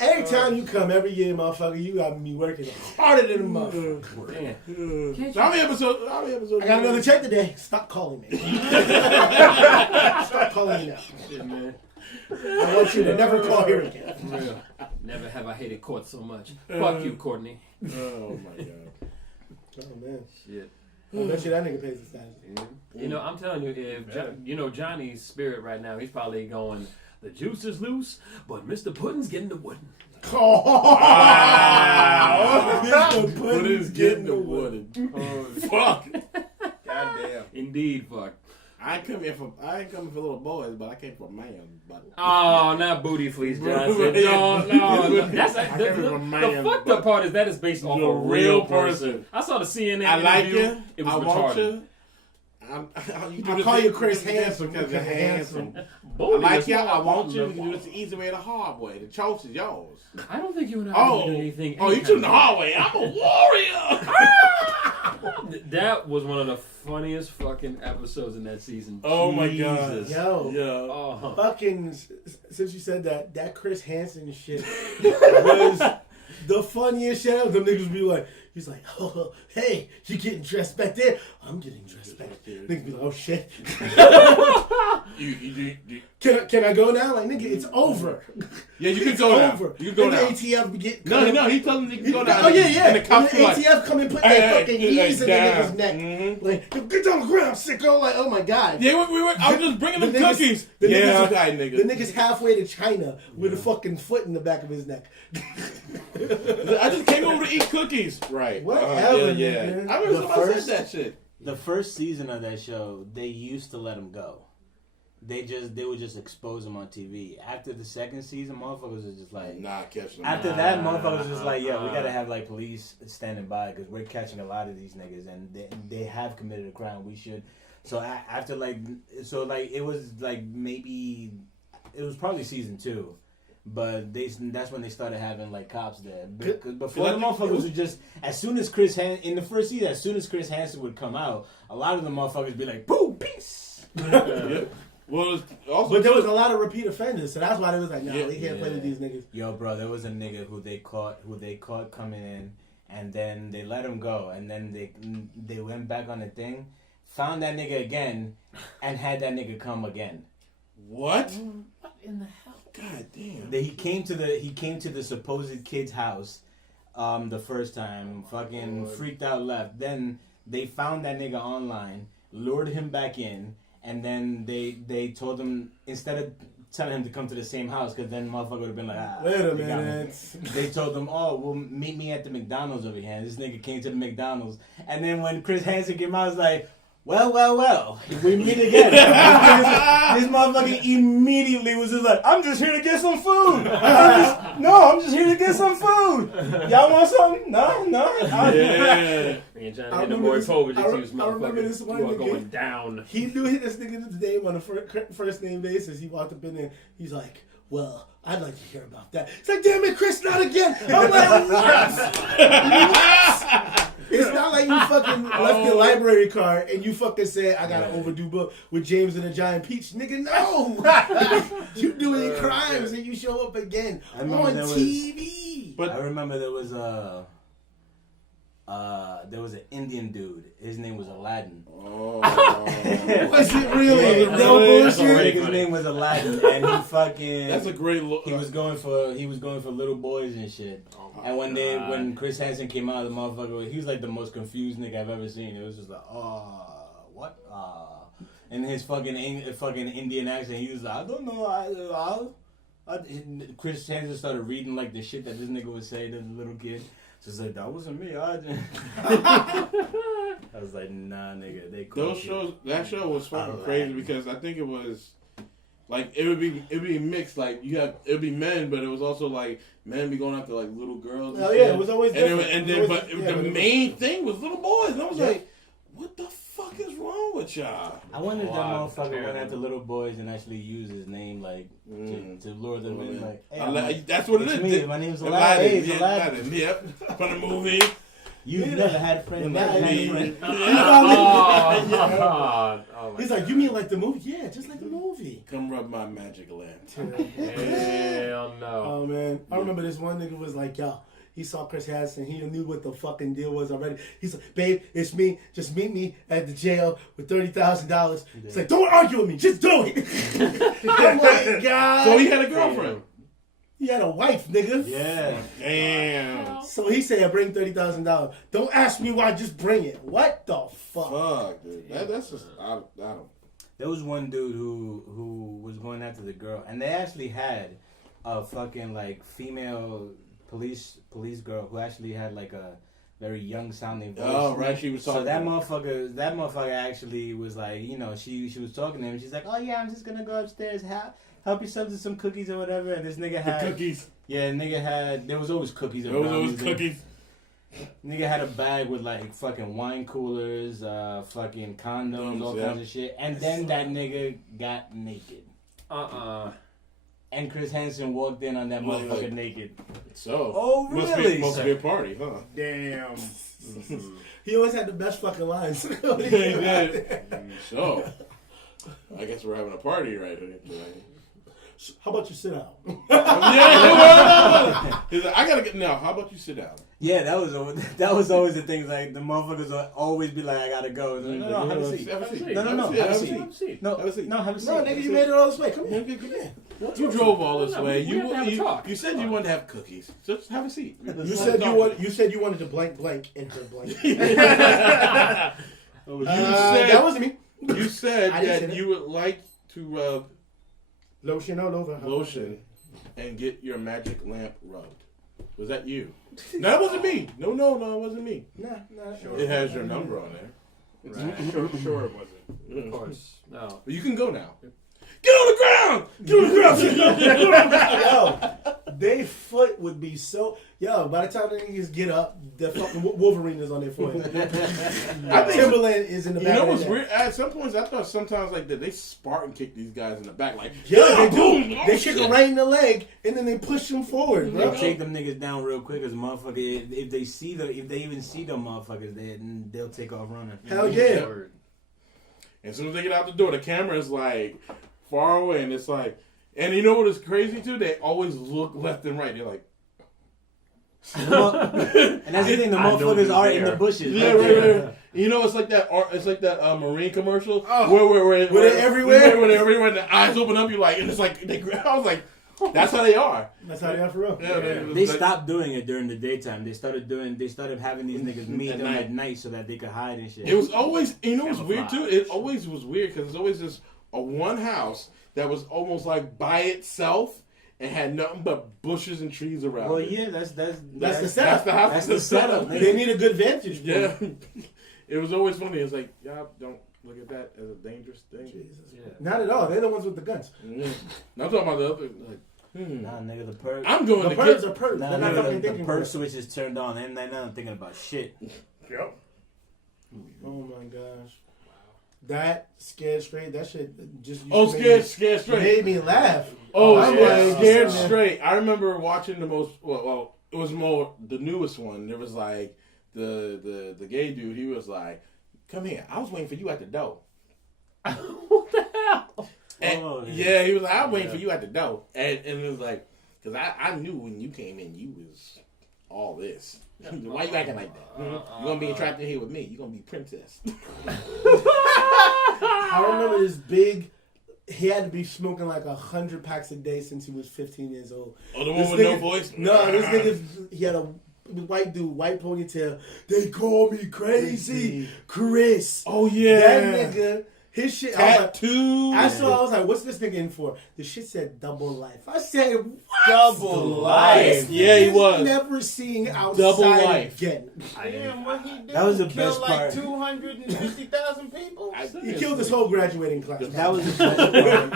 Every time you come, every year, motherfucker, you got me working harder than a motherfucker. Damn. So how many episodes? I got another check today. Stop calling me. Stop calling me now. Shit, man. I want you to never call here again. For real. Never have I hated court so much. Fuck you, Courtney. Oh my god. Oh man, Shit. I bet you that nigga pays his taxes. You know, I'm telling you, if Johnny's spirit right now, he's probably going. The juice is loose, but Mr. Puddin's getting the wooden. Oh, Mr. Puddin's getting the wooden. Oh, Fuck. Goddamn. indeed, fuck. I ain't coming for little boys, but I came for man. But Oh, not booty fleece, Johnson. No. That's I can't remember the man, fucked but up part is that is based off the a real real person. person. I saw the CNN I like interview. you. It was I want retarded. you. I'll call you Chris Handsome because you're because handsome. I Booty like is you. not I want a you. We problem. can do this the easy way, the hard way. The choice is yours. I don't think you and I Oh, did anything. oh, you took the hard way. I'm a warrior. That was one of the funniest fucking episodes in that season. Oh my Jesus. god. Yo. Yeah. Oh, fucking, since you said that Chris Hansen shit was the funniest shit. Them niggas be like, He's like, oh, hey, you getting dressed back there? I'm getting dressed back there. Niggas be like, oh shit. Can I go now? Like, nigga, it's over. Yeah, you can go now. You can go now. The ATF get No, he told him you can go now. Oh yeah. And the cops and the ATF come and put their fucking knees in the nigga's neck. Mm-hmm. Like, get on the ground, sicko. Like, oh my god. Yeah, I was just bringing them cookies. The nigga. The nigga's halfway to China with a fucking foot in the back of his neck. I just came over to eat cookies. Right. Whatever. Yeah. I remember somebody said that shit. The first season of that show, they used to let him go. They would just expose him on TV. After the second season, motherfuckers was just like, nah, catch them. After that, motherfuckers was just like, yeah, we gotta have like police standing by because we're catching a lot of these niggas and they have committed a crime. We should. So after it was like maybe it was probably season 2. But that's when they started having like cops there. Because before the motherfuckers would just as soon as Chris Hansen would come out, a lot of the motherfuckers would be like, "Boom, peace." Yeah. Well, but there was a lot of repeat offenders, so that's why they was like, "No, they can't play with these niggas." Yo, bro, there was a nigga who they caught coming in, and then they let him go, and then they went back on the thing, found that nigga again, and had that nigga come again. What? What in the hell? God damn. He came to the supposed kid's house the first time, fucking freaked out, left. Then they found that nigga online, lured him back in, and then they told him, instead of telling him to come to the same house, because then motherfucker would have been like, wait a minute. They told him, oh, well, meet me at the McDonald's over here. And this nigga came to the McDonald's. And then when Chris Hansen came out, I was like, well, we meet again. This motherfucker immediately was just like, I'm just here to get some food. I'm just here to get some food. Y'all want something? No. Yeah. Me and Johnny hit the boy Povich. I remember this one nigga going down. He knew this nigga's name on a first name basis. He walked up in there. He's like, well, I'd like to hear about that. It's like, damn it, Chris, not again. I'm like, what? It's not like you fucking left your library card and you fucking said, I got an overdue book with James and the Giant Peach. Nigga, no. You doing crimes and you show up again on TV. But I remember there was an Indian dude. His name was Aladdin. Oh. Was it really? No bullshit. His name was Aladdin, and he fucking. That's a great look. He was going for little boys and shit. And when Chris Hansen came out, the motherfucker, he was like the most confused nigga I've ever seen. It was just like, what? And his fucking Indian accent, he was like, I don't know. Chris Hansen started reading like the shit that this nigga would say to the little kid. Just like, that wasn't me. I was like, nah, nigga. That show was fucking crazy because I think it was like it would be mixed. Like it'd be men, but it was also like men be going after like little girls. Oh yeah, it was always different. The main thing was little boys, and I was like, what the fuck is wrong with y'all? I wonder if that motherfucker went after little boys and actually used his name like to lure them in. Like, hey, that's what it is. Me. My name's Aladdin. Hey, Aladdin. Yep. From the movie. You've never had a friend. He's like, you mean like the movie? Yeah, just like the movie. Come rub my magic lamp. Hell no. Oh man, I remember this one nigga was like, yo. He saw Chris Hansen. He knew what the fucking deal was already. He's like, babe, it's me. Just meet me at the jail with $30,000. He's like, don't argue with me. Just do it. I'm like, God. So he had a girlfriend. He had a wife, nigga. Yeah. Damn. So he said, bring $30,000. Don't ask me why. Just bring it. What the fuck? Fuck, dude. That's just, I don't. There was one dude who was going after the girl, and they actually had a fucking like female police girl who actually had like a very young sounding voice. Oh right, she was talking. So that motherfucker actually was like, you know, she was talking to him. She's like, oh yeah, I'm just gonna go upstairs, help yourself to some cookies or whatever. And this nigga had cookies. Yeah, there was always cookies. There was always cookies. Nigga had a bag with like fucking wine coolers, fucking condoms, all kinds of shit. And then that nigga got naked. And Chris Hansen walked in on that motherfucker naked. So, oh really? Must be a party, huh? Damn. He always had the best fucking lines. He did. So, I guess we're having a party right here tonight. How about you sit out? He's like, I gotta get now. How about you sit down? Yeah, that was always the thing. Like the motherfuckers would always be like, I gotta go. Like, no, have a seat. Have a seat. No, have a seat. No, have a seat. No, have a seat. No, nigga, you made it all this way. Come here. Come here. You drove all this No, way. we have to have a talk. You said you wanted to have cookies. Just have a seat. You said you wanted to blank in her blank. That wasn't me. You said I didn't say that that. you would like to rub Lotion all over. lotion and get your magic lamp rubbed. Was that you? No, that wasn't me. No, it wasn't me. Nah. Sure. It has your number on there. Right. Sure it wasn't. Of course. No. But you can go now. Get on the ground! Get on the ground! Yo, they foot would be so. Yo, by the time the niggas get up, the fucking Wolverine is on their forehead. I think Timberland is in the you back. know of what's their weird? At some points, I thought sometimes like that they Spartan kick these guys in the back, like Yeah, they do. boom, They kick them right in the leg, and then they push them forward, They bro. take them niggas down real quick as motherfucker. If they even see them motherfuckers, they'll take off running. Hell yeah. And as soon as they get out the door, the camera is like far away, and it's like, and you know what is crazy too? They always look left and right. They're like, And that's the thing, the motherfuckers are in the bushes. yeah, right. You know, it's like that. It's like that Marine commercial where they're everywhere? Where they're everywhere, and the eyes open up. You like, and it's like I was like, that's how they are. That's how they are for real. Yeah, They stopped doing it during the daytime. They started having these niggas meet them at night so that they could hide and shit. It was always, you know, it was weird too. It always was weird because it's always this one house that was almost like by itself and had nothing but bushes and trees around. Well, it. yeah, that's the setup. That's the setup. They need a good vantage point. Yeah, it was always funny. It's like, y'all don't look at that as a dangerous thing. Jesus. Yeah. Not at all. They're the ones with the guns. Yeah. Now I'm talking about the other. Like, Nah, nigga, the perk. I'm going The to birds get. are perks. Nah, They're not nigga, fucking the thinking. perk switch is turned on. They're not thinking about shit. Yep. Oh my gosh. That scared straight. That shit just. Scared straight. Made me laugh. Oh, I'm yeah, like, scared yeah. straight. I remember watching the most. Well, it was more the newest one. There was like the gay dude. He was like, "Come here. I was waiting for you at the door." What the hell? And, yeah, he was like, "I was waiting for you at the door," and it was like, because I knew when you came in, you was all this. Why you acting like that? You gonna be trapped in here with me? You gonna be princess? I remember this big. He had to be smoking like 100 packs a day since he was 15 years old. Oh, the This one with no nigga- voice? No, this nigga, he had a white dude, white ponytail. They call me crazy Chris. Oh, yeah. That nigga, his shit. Tattoo. I was like, what's this nigga in for? The shit said double life. I said, what? Double life. Yeah, he was. Never seeing outside Double life. again. Damn, what he did? That was the He killed best like part. 250,000 people. He killed his whole graduating class. That was the best part.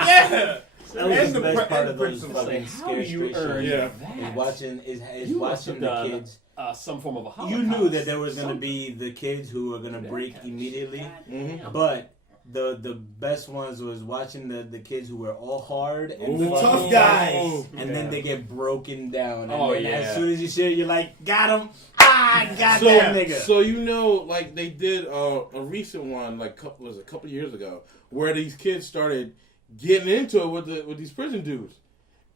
Yeah. That was And the the best pre- part and of those principal. fucking How scary do you straight earn shit. Yeah. that? Is watching You must watching have the done, kids. some form of a Holocaust. You knew that there was gonna Something. be the kids who were gonna break Yeah. immediately, Mhm. but the best ones was watching the kids who were all hard and The fucking tough guys. and then they get broken down. And Oh, then yeah. as soon as you see it, you're like, got him. I got So, that nigga. so you know, like they did a recent one, like a couple years ago, where these kids started getting into it with these prison dudes,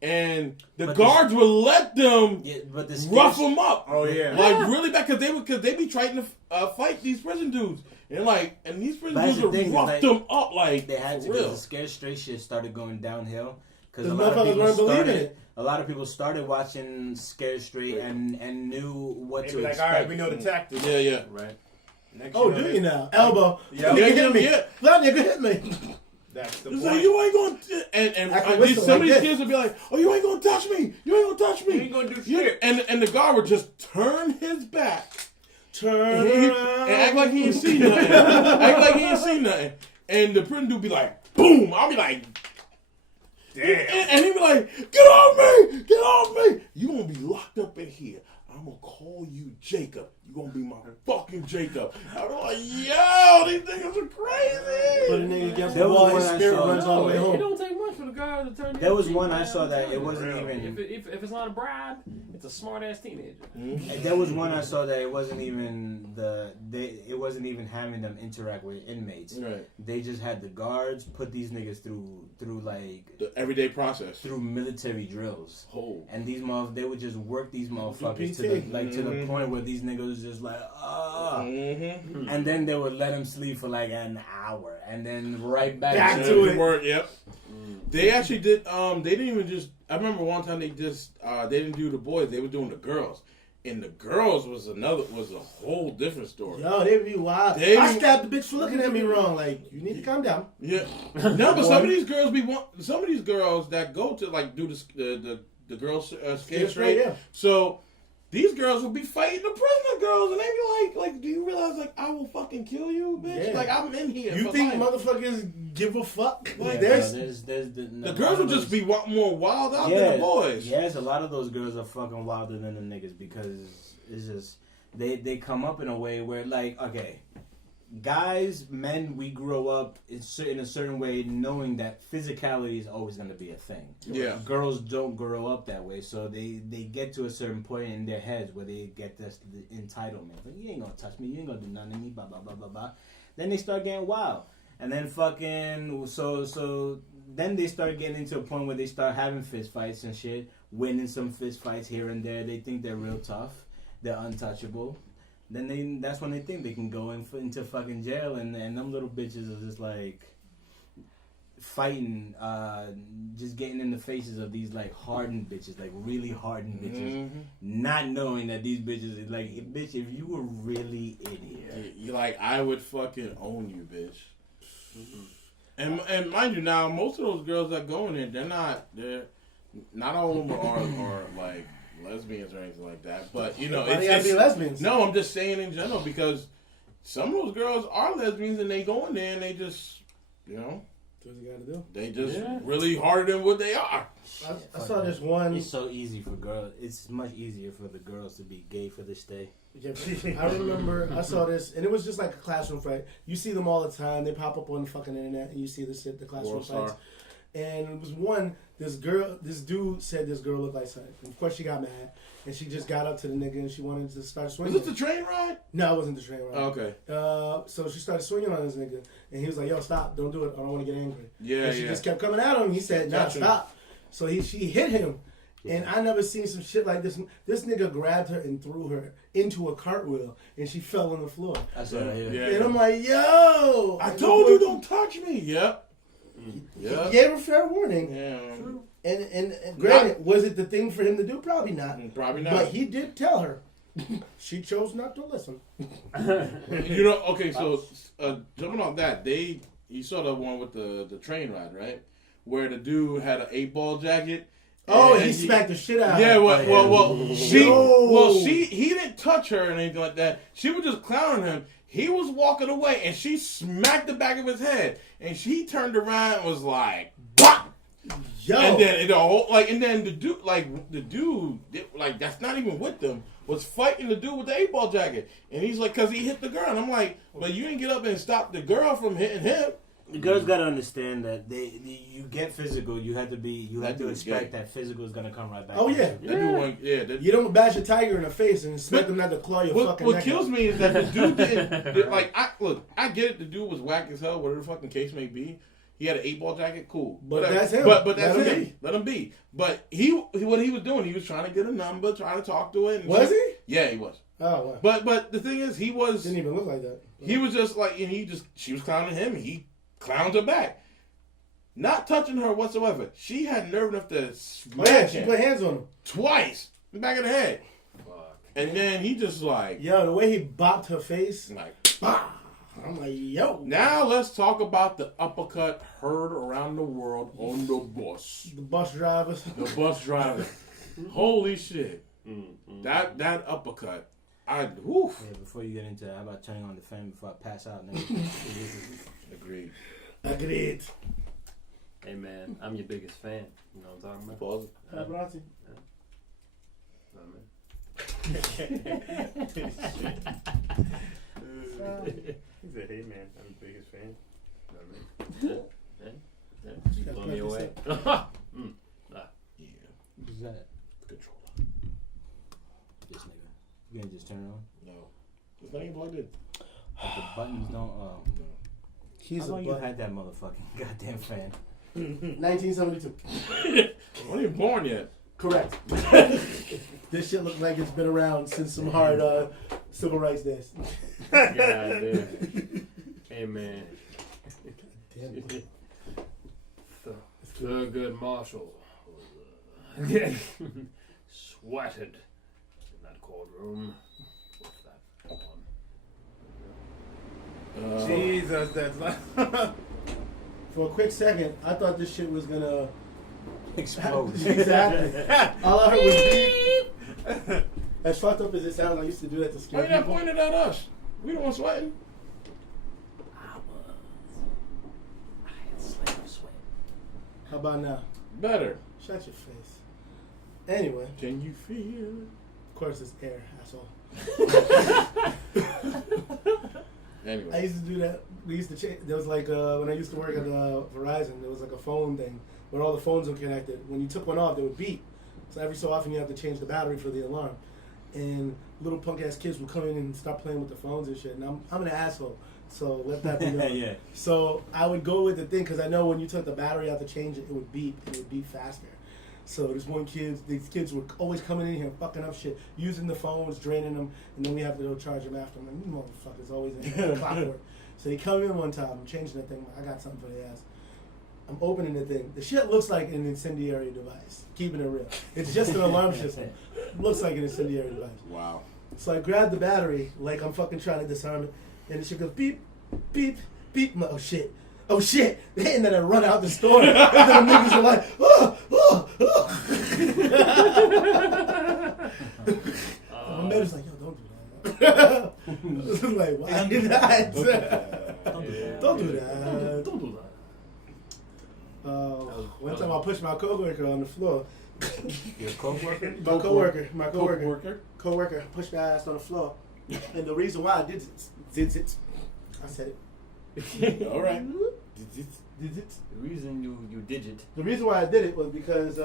and the But guards would let them Yeah, but the rough them up. Oh, yeah. Like really bad because they be trying to fight these prison dudes, and these prison But that's dudes the thing, would rough like, them up like They had for to because real. the scared straight shit started going downhill because The a lot of motherfuckers people weren't believing started. it. A lot of people started watching Scared Straight and knew what They to be like, expect. all right, we know the tactics. Yeah. Right. Next Oh, you know do it. you now? Elbow. Yeah. That nigga hit me. Yeah. That nigga hit me. That's the It's point. like, you ain't gonna and I can these, whistle some like of these this. kids would be like, oh, you ain't gonna touch me, you ain't gonna touch me, You ain't gonna do Yeah, shit. and the guard would just turn his back Turn and around. act like he ain't seen nothing, act like he ain't seen nothing, and the prison dude be like, boom, I'll be like, Damn. and he be like, get off me, you gonna be locked up in here. I'm gonna call you Jacob. You gonna be my fucking Jacob. I'm like, yo, these niggas are crazy. Put a nigga against There the was wall, his one I spirit saw. runs all the way It home. don't take much for the guy to turn. There was cheek, one man. I saw I'm that telling it you. wasn't Real. even. If it's not a bribe, It's a smart ass teenager. And there was one I saw that it wasn't even having them interact with inmates. Right. They just had the guards put these niggas through like the everyday process through military drills. Oh. And they would just work these motherfuckers to the point where these niggas was just like, and then they would let them sleep for like an hour, and then right back to it. Work. Yep. They actually did. They didn't even just. I remember one time they didn't do the boys. They were doing the girls, and the girls was a whole different story. Yo, they be wild. I stabbed the bitch for looking at me wrong. Like, you need to calm down. Yeah. No, but some of these girls some of these girls that go to like do the girls skate straight. Yeah. So these girls will be fighting the prisoner girls, and they be like, do you realize like I will fucking kill you, bitch? Yeah. Like I'm in here. You for think life. motherfuckers give a fuck? Like the girls will just be more wild out than the boys. Yes, a lot of those girls are fucking wilder than the niggas because it's just they come up in a way where like, okay, guys, men, we grow up in a certain way knowing that physicality is always going to be a thing. Yeah. Girls don't grow up that way, so they get to a certain point in their heads where they get this entitlement. Like, you ain't going to touch me, you ain't going to do nothing to me, blah, blah, blah, blah, blah. Then they start getting wild. And then fucking, so then they start getting into a point where they start having fist fights and shit, winning some fist fights here and there. They think they're real tough. They're untouchable. Then that's when they think they can go into fucking jail, and them little bitches are just like fighting, just getting in the faces of these like hardened bitches, like really hardened bitches, not knowing that these bitches is like, bitch, if you were really in here, you like, I would fucking own you, bitch. And mind you, now most of those girls that go in there, they're not all of them are like lesbians or anything like that, but you know, they gotta be lesbians. No, I'm just saying in general because some of those girls are lesbians and they go in there and they just, you know, what you gotta do? they just really harder than what they are. I saw this one. It's so easy for girls. It's much easier for the girls to be gay for this day. I remember I saw this, and it was just like a classroom fight. You see them all the time. They pop up on the fucking internet, and you see this shit, the classroom fights. And it was one, this dude said this girl looked like something. Of course, she got mad, and she just got up to the nigga, and she wanted to start swinging. Was it the train ride? No, it wasn't the train ride. Oh, okay. So she started swinging on this nigga, and he was like, "Yo, stop! Don't do it. I don't want to get angry." Yeah, and she just kept coming at him. He said, "Nah, stop." So she hit him, and I never seen some shit like this. This nigga grabbed her and threw her into a cartwheel, and she fell on the floor. I saw that here. And I'm like, "Yo, I told you don't touch me." Yep. Yeah. He gave her fair warning. Yeah. And granted, was it the thing for him to do? Probably not. Probably not. But he did tell her. She chose not to listen. You know, okay, so jumping on that, you saw the one with the train ride, right? Where the dude had an 8-ball jacket. Oh, he smacked the shit out of her. Yeah, he didn't touch her or anything like that. She was just clowning him. He was walking away, and she smacked the back of his head, and she turned around and was like, "Bah!" Yo. And then the dude, that's not even with them, was fighting the dude with the 8-ball jacket, and he's like, "Cause he hit the girl." And I'm like, "But you didn't get up and stop the girl from hitting him." The girls gotta understand that you get physical. You have to expect that physical is gonna come right back. Oh yeah, you don't bash a tiger in the face and expect them not to claw your fucking neck. What kills me is that the dude didn't like. I get it. The dude was whack as hell, whatever the fucking case may be. He had an 8-ball jacket, cool. But that's him. But that's him. Let him be. But what he was doing, he was trying to get a number, trying to talk to it. Was he? Yeah, he was. Oh, wow. But the thing is, he was didn't even look like that. He was just like, and she was clowning him. He clowned her back, not touching her whatsoever. She had nerve enough to smack him. She put hands on him twice in the back of the head. Fuck. And then he just like, yo, the way he bopped her face, like, bah! I'm like, yo. Now let's talk about the uppercut heard around the world on the bus. The bus drivers. The bus drivers. Holy shit! That uppercut. Woof. Yeah, before you get into that, how about turning on the fan before I pass out? Agreed. Hey man, I'm your biggest fan. You know what I'm talking about? Pause it. He said, "Hey man, I'm the biggest fan." You blow me away. Who's that? Controller. That ain't plugged in. But the buttons don't. He's How a long you button. had that motherfucking goddamn fan? 1972. I wasn't even born yet. Correct. This shit looks like it's been around since some hard civil rights days. God damn. Amen. Damn. Thurgood Marshall sweated in that courtroom with that on. Jesus, that's like. For a quick second, I thought this shit was gonna Explode. exactly. All I heard was beep. As fucked up as it sounds, I used to do that to Why scare you not people. pointing at us? We the ones sweating. I had slave sweat. How about now? Better. Shut your face. Anyway, Can you feel? of course it's air, asshole. Anyway. I used to do that. We used to change. There was like when I used to work at Verizon, there was like a phone thing where all the phones were connected. When you took one off, they would beep. So every so often you have to change the battery for the alarm. And little punk ass kids would come in and start playing with the phones and shit. And I'm an asshole, so let that be known. Yeah. So I would go with the thing because I know when you took the battery out to change it, it would beep and it would beep faster. So this one these kids were always coming in here fucking up shit, using the phones, draining them, and then we have to go charge them after. I'm like, you motherfuckers always in here, clockwork. So they come in one time, I'm changing the thing, I got something for their ass. I'm opening the thing. The shit looks like an incendiary device, keeping it real. It's just an alarm system. It looks like an incendiary device. Wow. So I grab the battery, like I'm fucking trying to disarm it, and the shit goes beep, beep, beep. I'm like, oh shit. And then I run out the store, and then the niggas are like, oh. My mother's like, yo, don't do that. I was like, why did that? Don't do that. Don't do that. One time I pushed my coworker on the floor. Your coworker? My coworker pushed my ass on the floor, and the reason why I did it, I said it. All right. Did it. The reason you digit. The reason why I did it was because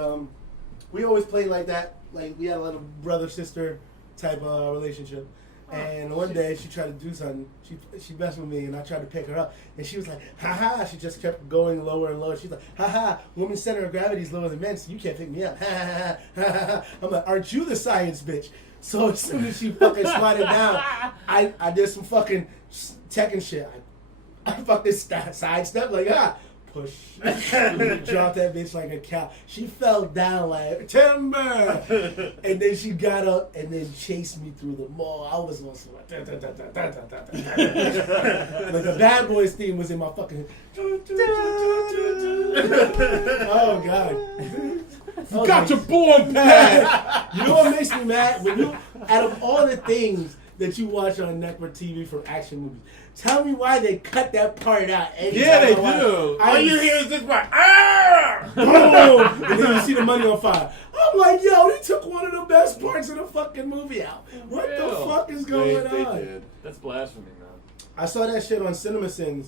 we always played like that. Like we had a little brother-sister type relationship. And one day she tried to do something. She messed with me, and I tried to pick her up, and she was like, "Ha ha!" She just kept going lower and lower. She's like, "Ha ha! Women's center of gravity is lower than men's, so you can't pick me up." Ha ha ha ha ha. I'm like, "Aren't you the science bitch?" So as soon as she fucking squatted down, I did some fucking tech and shit. I fucking sidestep like push, dropped that bitch like a cow. She fell down like timber, and then she got up and then chased me through the mall. I was on some like the Bad Boys theme was in my fucking. Oh god! Got your boy pad. You know what makes me mad? When you, out of all the things that you watch on network TV for action movies, tell me why they cut that part out. Yeah, they do. All you hear is this part. Ah! Boom! And then you see the money on fire. I'm like, yo, they took one of the best parts of the fucking movie out. What the fuck is going They on? did. That's blasphemy, man. I saw that shit on CinemaSins.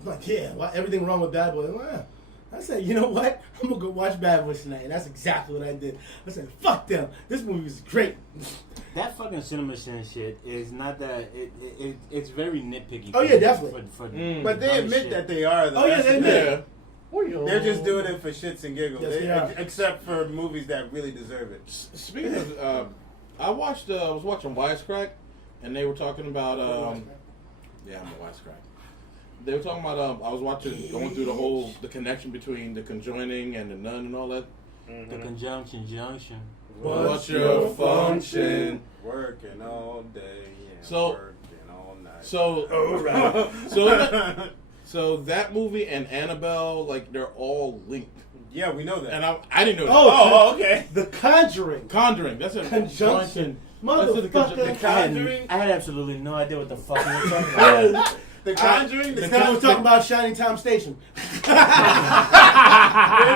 I'm like, yeah, everything wrong with Bad Boys. I'm like, I said, you know what? I'm gonna go watch Bad Boys tonight. And that's exactly what I did. I said, fuck them. This movie is great. That fucking CinemaSins shit is not that. It's very nitpicky. Oh, yeah, definitely. But they admit that they are. Though. Oh, yeah, they admit. Yeah. They're just doing it for shits and giggles. Yes, they are. Except for movies that really deserve it. Speaking of, I was watching Wisecrack, and they were talking about, yeah, I'm a Wisecrack. They were talking about, I was going through the connection between The Conjoining and The Nun and all that. The conjunction junction. What's your function? Working all day and So- working all night. So that movie and Annabelle, like, they're all linked. Yeah, we know that. And I didn't know that. Oh, okay. The Conjuring. Conjuring, that's a Conjunction. That's the Motherfucker. Conjuring. I had absolutely no idea what the fuck you were talking about. The Conjuring. This guy was talking about Shining Time Station. Their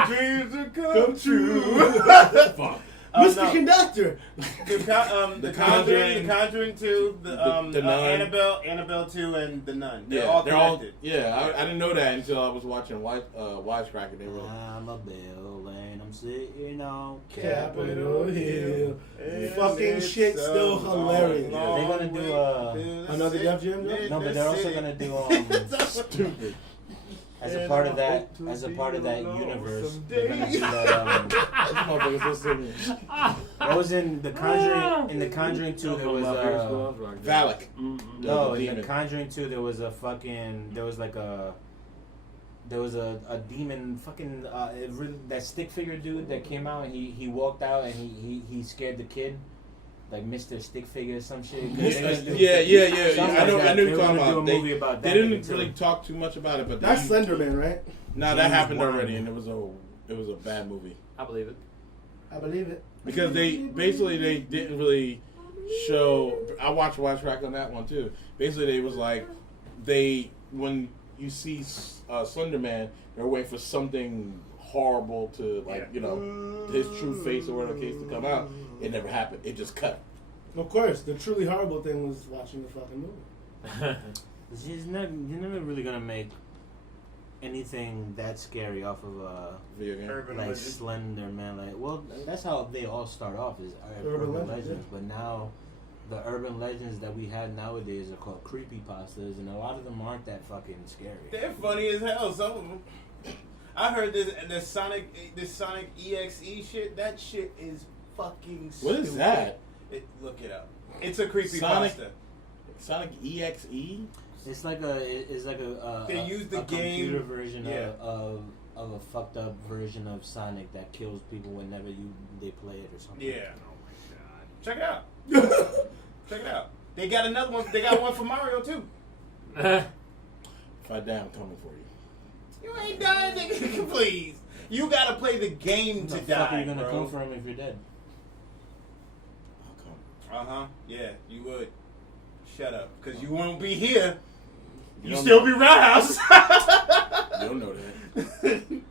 dreams will come true. Fuck. Mr. No. Conductor. The Conjuring 2, the Nun. Annabelle 2, and The Nun. They're Yeah, all they're all. connected. Yeah, I didn't know that until I was watching Wisecrack, and they were. I'm a bell and I'm sitting on Capitol Hill. Isn't Fucking it shit, still hilarious. long They're gonna do another Def Jam joint? no, but they're also gonna do Stupid. as a part of that universe. They're gonna do that, what was in the Conjuring? In the Conjuring 2, there was Valak. no. The In demon. the Conjuring 2, there was a demon fucking that stick figure dude that came out and he walked out and he scared the kid, like Mr. Stick Figure or some shit. Yeah. I know you're talking about. They didn't really talk too much about it, but That's Slender Man, right? No, that happened already, and it was a bad movie I believe it. I believe it. because they didn't really show. I watched Watch Track on that one too. Basically, it was like when you see Slender Man, they're waiting for something horrible to his true face or whatever case to come out. It never happened. It just cut. Of course, the truly horrible thing was watching the fucking movie. You're never really gonna make anything that scary off of Video game. Urban like Legend. Slender Man. Like, well, that's how they all start off is urban legends. yeah. But now, the urban legends that we have nowadays are called creepypastas, and a lot of them aren't that fucking scary. They're funny as hell. Some of them. I heard this Sonic EXE shit. That shit is fucking stupid. What is that? Look it up. It's a creepy Sonic- pasta. Sonic EXE. It's like a They use the game- computer version yeah. of a fucked up version of Sonic that kills people whenever they play it or something. Yeah. Check it out. Check it out. They got another one. They got one for Mario too. If I die, I'm coming for you. You ain't dying, nigga. Please. You gotta play the game to What the fuck are die, you gonna bro. come for him if you're dead? I'll come. Yeah, you would. Shut up, because you won't be here. You don't still know. be Roundhouse. You don't know that.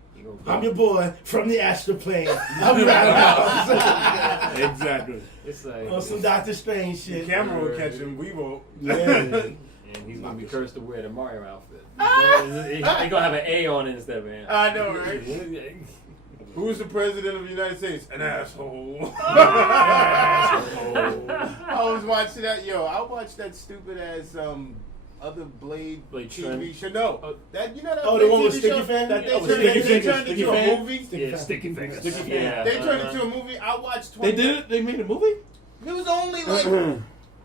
I'm your boy from the astral plane. I'm Roundhouse. Exactly. It's like On some Doctor Strange The shit. camera will catch him. We won't. Yeah. and he's gonna be cursed to wear the Mario outfit. He's gonna have an A on it instead of an. I know, right? Who's the president of the United States? An asshole. I was watching that. I watched that stupid ass other Blade Blade TV Trin. show. No, that that. Oh, Blade the one with TV Sticky show Fan? That Oh, they Sticky turned Fingers. into a movie. Yeah, sticky fingers. Sticky fingers. Yeah. They turned into a movie. I watched 20. They did it. They made a movie. It was only like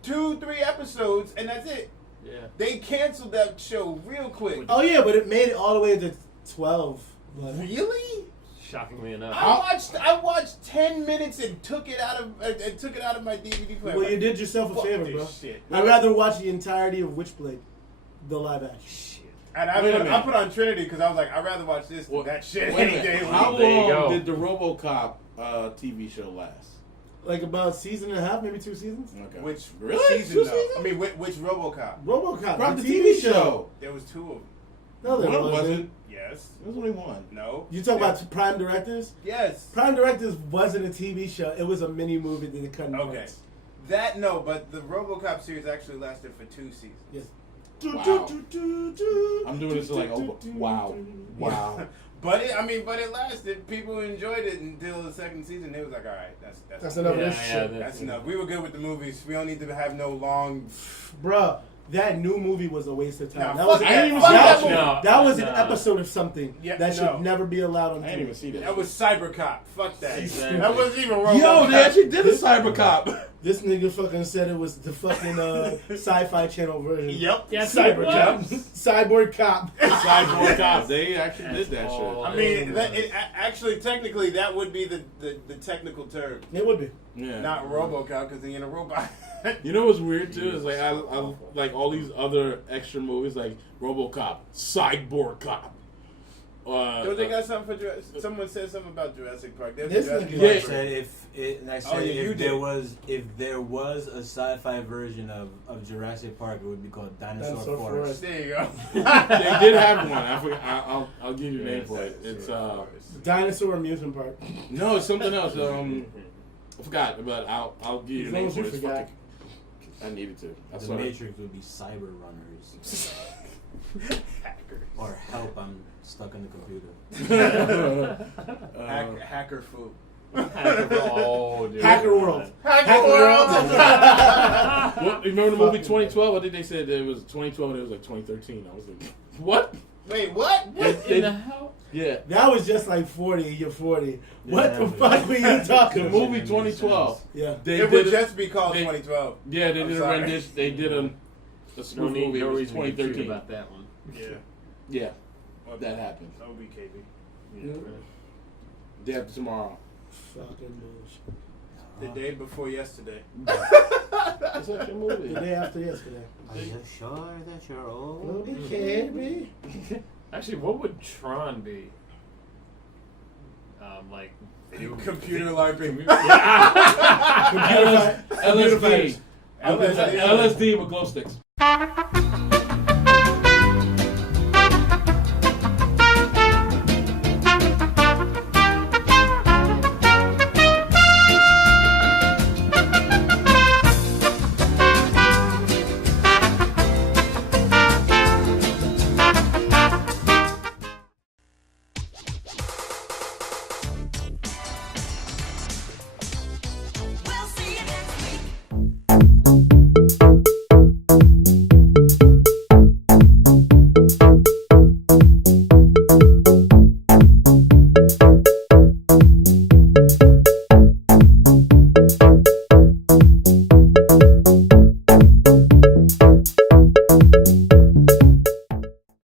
2-3 episodes, and that's it. Yeah. They canceled that show real quick. Oh yeah, but it made it all the way to 12. But Really? Shockingly enough. I watched 10 minutes and took it out of my DVD player. well, you did yourself a Fuck favor, this bro. shit. I'd rather watch the entirety of Witchblade, the live action. And Wait a minute. I put on Trinity because I was like, I'd rather watch this than that shit Wait a any minute. day. How There you long go. did the RoboCop TV show last? Like about a season and a half, maybe 2 seasons. Okay. Which Really? season 2 though? seasons? I mean, which RoboCop? RoboCop, From the the TV show. show. There was 2 of them. No, there One wasn't. wasn't. Yes. There was only one. No. You talk about Prime Directors? Yes. Prime Directors wasn't a TV show. It was a mini movie that they cut in Okay. parts. That no, but the RoboCop series actually lasted for 2 seasons. Yes. Wow. I'm doing this like, wow. But it lasted. People enjoyed it until the 2nd season. They was like, all right, That's enough of Yeah, this yeah, shit. That's enough. We were good with the movies. We don't need to have no long. Bruh, that new movie was a waste of time. Nah, That was, fuck I didn't even fuck see that movie. No. that was an No. episode of something Yeah, that should no. never be allowed on I didn't even TV. see that. That was CyberCop. Fuck that. Exactly. That wasn't even RoboCop. Yo, they actually did a CyberCop. This nigga fucking said it was the fucking sci-fi channel version. Yep. Yes, Cybercop. it was. Cyborg Cop. Cyborg Cop. They actually did that shit. all. I mean, actually, technically, that would be the technical term, It would be. Yeah. not RoboCop, because he ain't a robot. You know what's weird too is like I like all these other extra movies like RoboCop, Cyborg Cop. Don't they got something for Jurassic? Someone said something about Jurassic Park. There's This Jurassic nigga- Park. I said you if did. there was a sci-fi version of Jurassic Park, it would be called Dinosaur Dinosaur Forest. There you go. They did have one. I forgot. I'll give you a name for it. It's Dinosaur Amusement Park. no, it's something else. I forgot, but I'll give you a As name long as for you it. It's forgot. fucking- I needed to. I The saw it. Matrix would be Cyber Runners. Or help, I'm stuck in the computer. Hacker food. Oh, dude. Hacker World. Hacker World. Well, remember the movie 2012? I think they said that it was 2012 and it was like 2013. I was like, what? Wait, what? What in the hell? Yeah. That was just like 40. You're 40. What the Yeah, fuck were you talking The about? movie 2012. Yeah. They It would did just be called they- 2012. Yeah, they I'm did a sorry. rendition. They did a No spoof need, movie. no It was reason to be cute 2013. about that one. Yeah. Yeah, that happened. That would be KB. Yeah. Day after tomorrow. Fucking bullshit. The day before yesterday. What's that your movie? The day after yesterday. Are you sure that you're old? Okay, baby. Actually, what would Tron be? Like video Computer LARPing. Yeah. LSD. LSD. LSD with glow sticks.